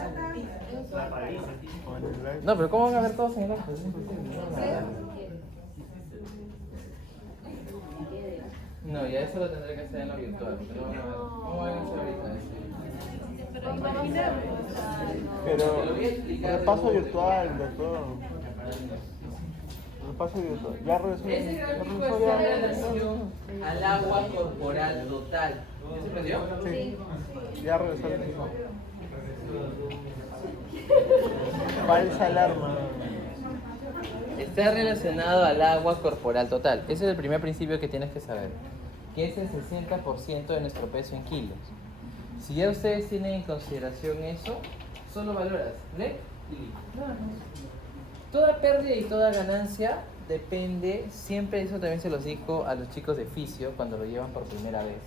No, pero ¿cómo van a ver todos en el ojo? Es imposible. No, ya eso lo tendré que hacer en lo virtual. Porque no van a ver. ¿Cómo van a hacer ahorita? Pero repaso virtual, doctor. Repaso virtual. Ya regresó. Ese gráfico está en relación al agua corporal total. ¿Ya se prendió? Sí. Ya regresó. Falsa alarma. Está relacionado al agua corporal total. Ese es el primer principio que tienes que saber. Que es el 60% de nuestro peso en kilos. Si ya ustedes tienen en consideración eso, solo valoras LEC y LIC. Nada más. Toda pérdida y toda ganancia depende, siempre eso también se los dijo a los chicos de fisio cuando lo llevan por primera vez.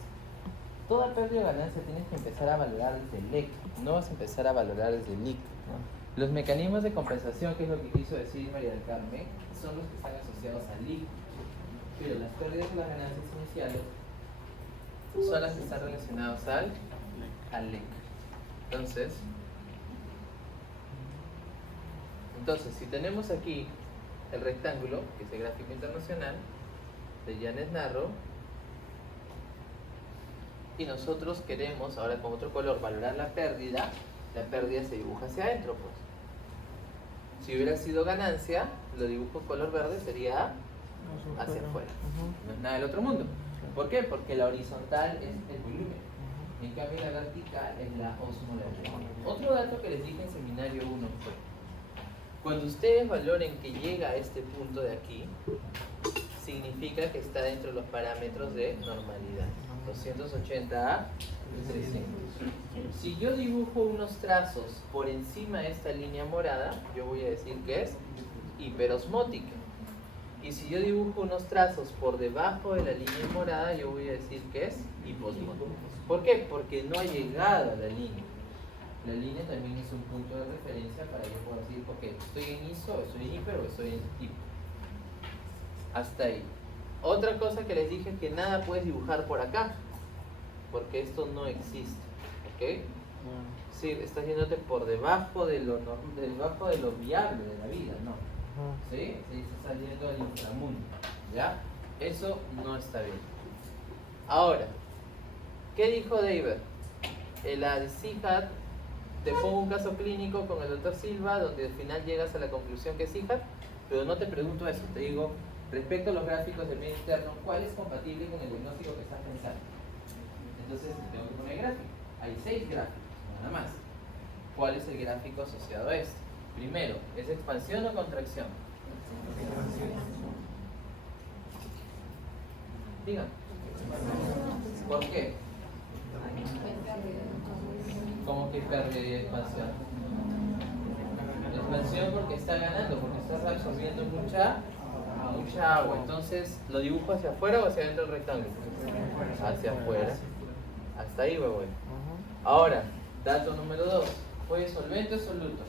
Toda pérdida o ganancia tienes que empezar a valorar desde el LEC, no vas a empezar a valorar desde el LIC. Los mecanismos de compensación, que es lo que quiso decir María del Carmen, son los que están asociados al LIC. Pero las pérdidas o las ganancias iniciales son las que están relacionadas al LEC. Entonces, si tenemos aquí el rectángulo, que es el gráfico internacional de Janet Narrow, y nosotros queremos, ahora con otro color, valorar la pérdida se dibuja hacia adentro, pues. Si hubiera sido ganancia, lo dibujo color verde sería hacia afuera. No es nada del otro mundo. ¿Por qué? Porque la horizontal es el volumen. En cambio la vertical es la osmolaridad. Otro dato que les dije en seminario 1 fue, cuando ustedes valoren que llega a este punto de aquí, significa que está dentro de los parámetros de normalidad. 280 a 300. Si yo dibujo unos trazos por encima de esta línea morada, yo voy a decir que es hiperosmótica. Y si yo dibujo unos trazos por debajo de la línea morada, yo voy a decir que es hiposmótica. ¿Por qué? Porque no ha llegado a la línea. La línea también es un punto de referencia para yo poder decir, ok, estoy en iso, estoy en hiper o estoy en hipo. Hasta ahí. Otra cosa que les dije es que nada puedes dibujar por acá, porque esto no existe. ¿Ok? Sí, estás yéndote por debajo de lo viable de la vida, ¿no? ¿Sí? Sí, estás saliendo al inframundo. ¿Ya? Eso no está bien. Ahora, ¿qué dijo David? La de CIHAT, te pongo un caso clínico con el doctor Silva, donde al final llegas a la conclusión que es CIHAT, pero no te pregunto eso, te digo, respecto a los gráficos del medio interno, ¿cuál es compatible con el diagnóstico que estás pensando? Entonces tengo que poner gráfico. Hay 6 gráficos, nada más. ¿Cuál es el gráfico asociado a este? Primero, ¿es expansión o contracción? Digan. ¿Por qué? ¿Cómo que pérdida expansión? Expansión porque está ganando, porque está absorbiendo mucha agua. Entonces, ¿lo dibujo hacia afuera o hacia adentro del rectángulo? Hacia afuera. Hasta ahí voy. Ahora, dato número 2. ¿Fue solvente o soluto?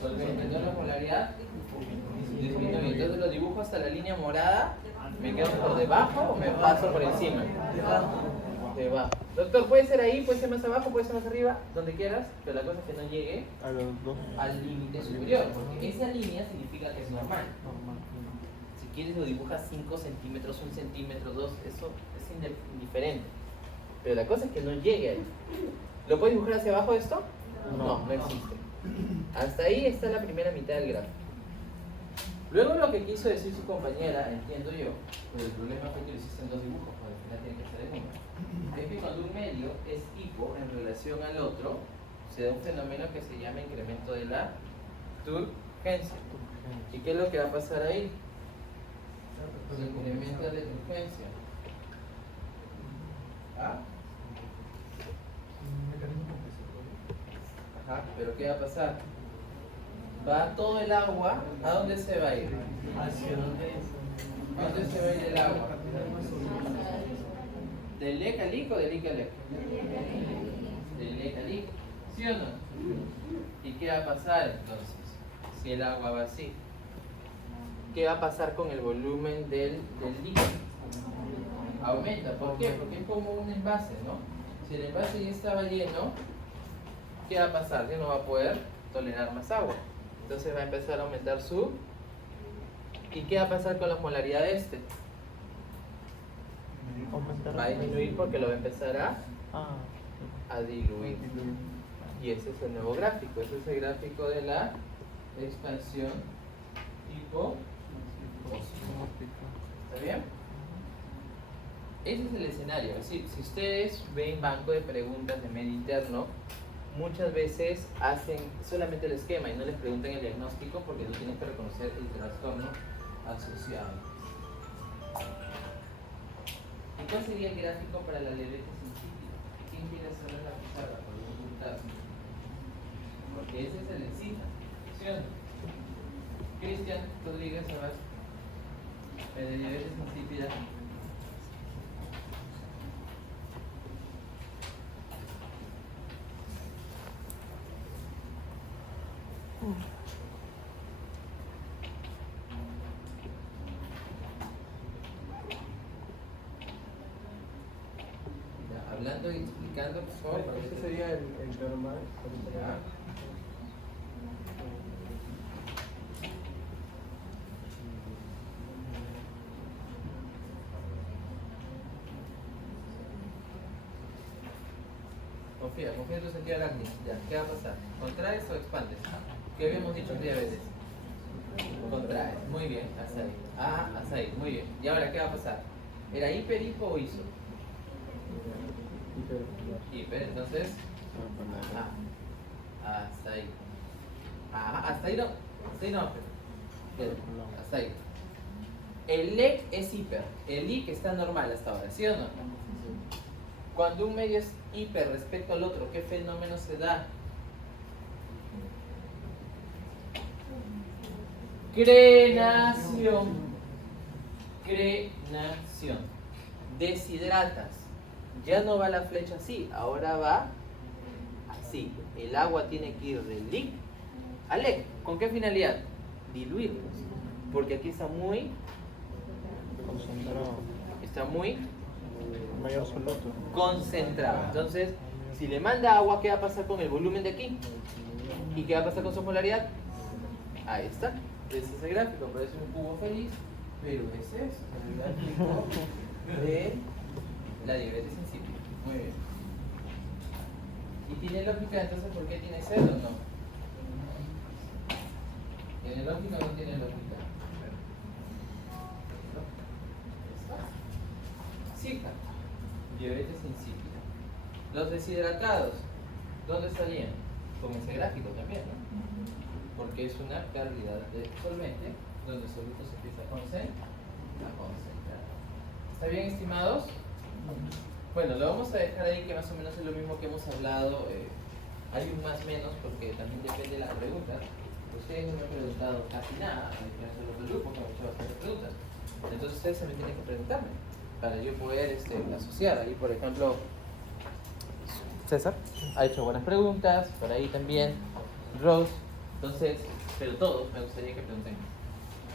Solvente. ¿No la polaridad? Disminuye. Entonces lo dibujo hasta la línea morada. ¿Me quedo por debajo o me paso por encima? Debajo. Doctor, puede ser ahí, puede ser más abajo, puede ser más arriba, donde quieras, pero la cosa es que no llegue A los dos. al límite superior, porque esa línea significa que es normal. Si quieres lo dibujas 5 centímetros, 1 centímetro, 2, eso es indiferente. Pero la cosa es que no llegue ahí. ¿Lo puedes dibujar hacia abajo esto? No existe. Hasta ahí está la primera mitad del gráfico. Luego lo que quiso decir su compañera, entiendo yo, pero el problema fue que lo hiciste en 2 dibujos, porque al final tiene que ser en uno. Es que cuando un medio es hipo en relación al otro, se da un fenómeno que se llama incremento de la turgencia. ¿Y qué es lo que va a pasar ahí? Se incrementa la turgencia. ¿Ah? Ajá, pero ¿qué va a pasar? Va todo el agua, ¿a dónde se va a ir? ¿A dónde se va a ir el agua? ¿Del lec al lic o del lic al lec? Del lec al lic, ¿sí o no? ¿Y qué va a pasar entonces? Si el agua va así, ¿qué va a pasar con el volumen del líquido? Aumenta. ¿Por qué? Porque es como un envase, ¿no? Si el envase ya estaba lleno, ¿qué va a pasar? Ya no va a poder tolerar más agua. Entonces va a empezar a aumentar su... ¿Y qué va a pasar con la molaridad de este? Va a disminuir porque lo va a empezar a diluir. Y ese es el nuevo gráfico. Ese es el gráfico de la expansión tipo osmótica. ¿Está bien? Ese es el escenario. Es decir, si ustedes ven banco de preguntas de medio interno, muchas veces hacen solamente el esquema y no les preguntan el diagnóstico porque tú tienes que reconocer el trastorno asociado. ¿Y cuál sería el gráfico para la diabetes insípida? ¿Quién quiere hacerlo en la pizarra? Por voluntad. Porque ese es el encita. ¿Sí o no? Cristian Rodríguez Abad, de diabetes insípida. Ya, hablando y explicando, por favor. Este sería el normal. Ya. Confía en tu sentido arácnido. Ya, ¿qué va a pasar? ¿Contraes o expandes? ¿Qué habíamos dicho que diabetes? Contraes, muy bien, hasta ahí. Hasta ahí, muy bien. ¿Y ahora qué va a pasar? ¿Era hiper, hipo o iso? Hiper, entonces. Hasta ahí. Ajá, hasta ahí no. Hasta ahí no. Hasta ahí. El LEC es hiper. El IC está normal hasta ahora, ¿sí o no? Cuando un medio es hiper respecto al otro, ¿qué fenómeno se da? Crenación. Crenación. Deshidratas. Ya no va la flecha así, ahora va así. El agua tiene que ir del LIC al LEC. ¿Con qué finalidad? Diluirlos. Porque aquí está muy Concentrado. Mayor absoluto. concentrado. Entonces, si le manda agua, ¿qué va a pasar con el volumen de aquí? ¿Y qué va a pasar con su polaridad? Ahí está. Ese es el gráfico, parece un cubo feliz, pero ese es el gráfico de la diabetes insípida. Muy bien. ¿Y tiene lógica entonces por qué tiene cero o no? ¿Tiene lógica o no tiene lógica? Sí, diabetes insípida. Los deshidratados, ¿dónde estarían? Con ese gráfico también, ¿no? Porque es una pérdida de solvente donde el soluto se empieza a concentrar. ¿Está bien, estimados? Bueno, lo vamos a dejar ahí, que más o menos es lo mismo que hemos hablado. Hay un más menos porque también depende de la pregunta. Ustedes no me han preguntado casi nada, a diferencia de los del grupo que han hecho bastantes preguntas. Entonces ustedes también tienen que preguntarme para yo poder asociar. Ahí, por ejemplo, César ha hecho buenas preguntas, por ahí también Rose. Entonces, pero todos me gustaría que pregunten.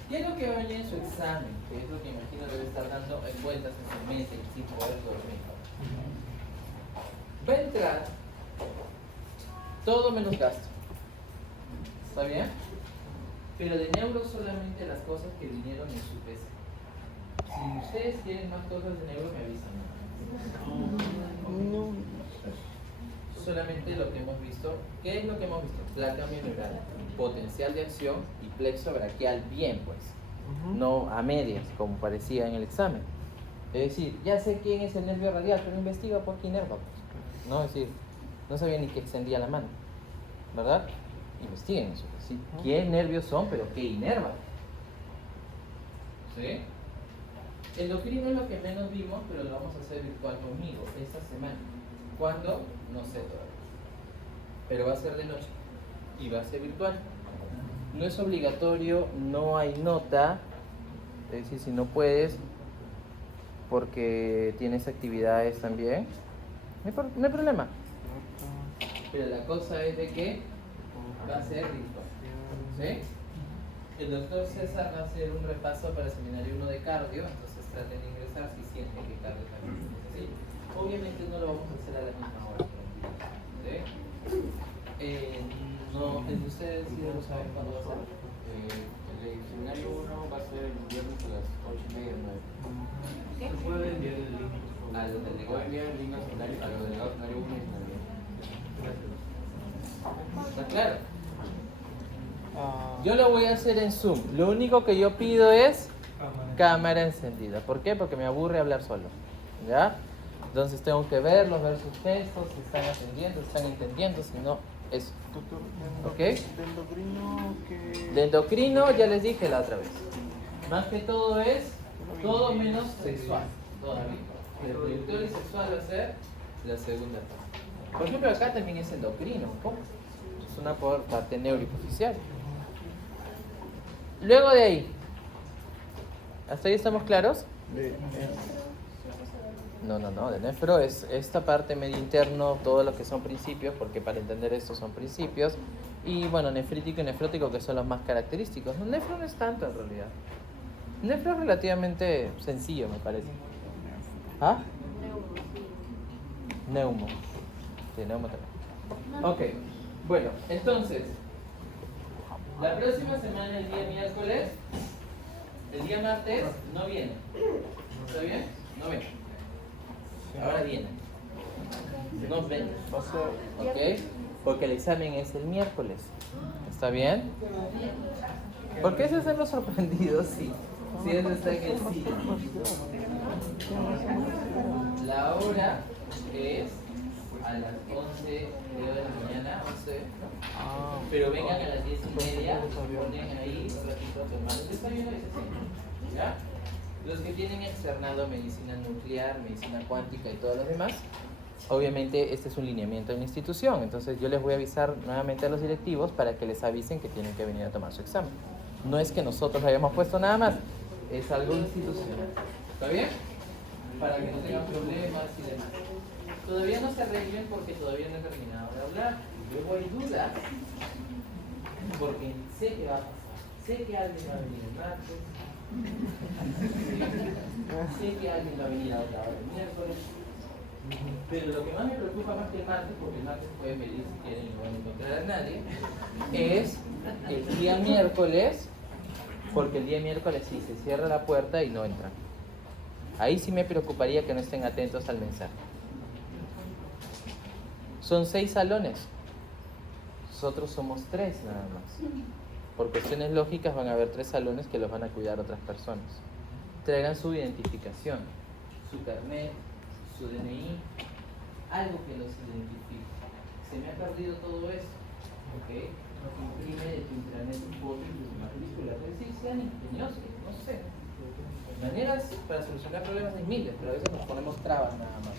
¿Qué es lo que va a venir en su examen? Que es lo que imagino debe estar dando en vueltas en su mente y sin poder dormir. Va a entrar todo menos gasto. ¿Está bien? Pero de neuro solamente las cosas que vinieron en su PC. Si ustedes quieren más cosas de neuro, me avisan. No. Solamente lo que hemos visto. ¿Qué es lo que hemos visto? Placa mineral, potencial de acción y plexo braquial bien, pues. No a medias, como parecía en el examen. Es decir, ya sé quién es el nervio radial, pero investiga por qué inerva, pues. No, es decir, no sabía ni que extendía la mano, ¿verdad? Investiguen eso. ¿Sí? ¿Qué nervios son, pero qué inerva? ¿Sí? Endocrino es lo que menos vimos, pero lo vamos a hacer virtual conmigo esta semana. ¿Cuándo? No sé todavía. Pero va a ser de noche y va a ser virtual. No es obligatorio, no hay nota. Es decir, si no puedes, porque tienes actividades también, no hay problema. Pero la cosa es de que va a ser virtual. ¿Sí? El doctor César va a hacer un repaso para el seminario 1 de cardio, entonces traten de ingresar si sienten que cardio también es necesario. Obviamente no lo vamos a hacer a la misma hora. ¿Sí? No, ustedes sí lo saben cuándo va a ser. El seminario 1 va a ser el viernes a las 8:30 o 9. ¿Se puede enviar el link? A los Le voy a enviar el link al seminario, a los delegados del seminario 1 y seminario 2. ¿Está claro? Yo lo voy a hacer en Zoom. Lo único que yo pido es cámara encendida. ¿Por qué? Porque me aburre hablar solo. ¿Ya? Entonces tengo que verlos, ver sus gestos, si están atendiendo, si están entendiendo, si no, eso. Doctor, ¿Ok? ¿de endocrino qué? De endocrino ya les dije la otra vez. Más que todo es todo menos sexual. Todavía. El reproductor y sexual va a ser la segunda parte. Por ejemplo, acá también es endocrino, un poco. Es una parte neurohipoficial. Luego de ahí, ¿hasta ahí estamos claros? No, de nefro es esta parte medio interno, todo lo que son principios, porque para entender esto son principios. Y bueno, nefrítico y nefrótico, que son los más característicos. No, nefro no es tanto en realidad. Nefro es relativamente sencillo, me parece. ¿Ah? Neumo. Sí, neumo también. Ok, bueno, entonces, la próxima semana, el día miércoles, el día martes, no viene. ¿Está bien? No viene. Ahora viene. Nos ven. ¿Ok? Porque el examen es el miércoles. ¿Está bien? ¿Por qué se hacen los sorprendidos? Sí. Si eso está en el sí. La hora es a las 11 creo, de la mañana, 11, ¿no? Ah, Pero vengan a las 10:30, ponen ahí un ratito a tomar el desayuno y se sientan, ¿ya? Los que tienen externado medicina nuclear, medicina cuántica y todos los demás, obviamente este es un lineamiento de una institución, entonces yo les voy a avisar nuevamente a los directivos para que les avisen que tienen que venir a tomar su examen. No es que nosotros lo hayamos puesto nada más, es algo institucional. ¿Está bien? Para que no tengan problemas y demás. Todavía no se arreglen porque todavía no he terminado de hablar. Luego hay dudas, porque sé que va a pasar. Sé que alguien va a venir el martes. Sé que alguien va a venir a otra hora el miércoles. Pero lo que más me preocupa más que el martes, porque el martes pueden venir si quieren y no van a encontrar a nadie, es el día miércoles, porque el día miércoles sí se cierra la puerta y no entran. Ahí sí me preocuparía que no estén atentos al mensaje. Son 6 salones. Nosotros somos 3 nada más. Por cuestiones lógicas van a haber 3 salones que los van a cuidar otras personas. Traigan su identificación, su carnet, su DNI, algo que los identifique. Se me ha perdido todo eso, ¿ok? Imprime de tu intranet tu foto y tus matrículas. Es decir, sean ingeniosos, no sé. Maneras para solucionar problemas hay miles, pero a veces nos ponemos trabas nada más.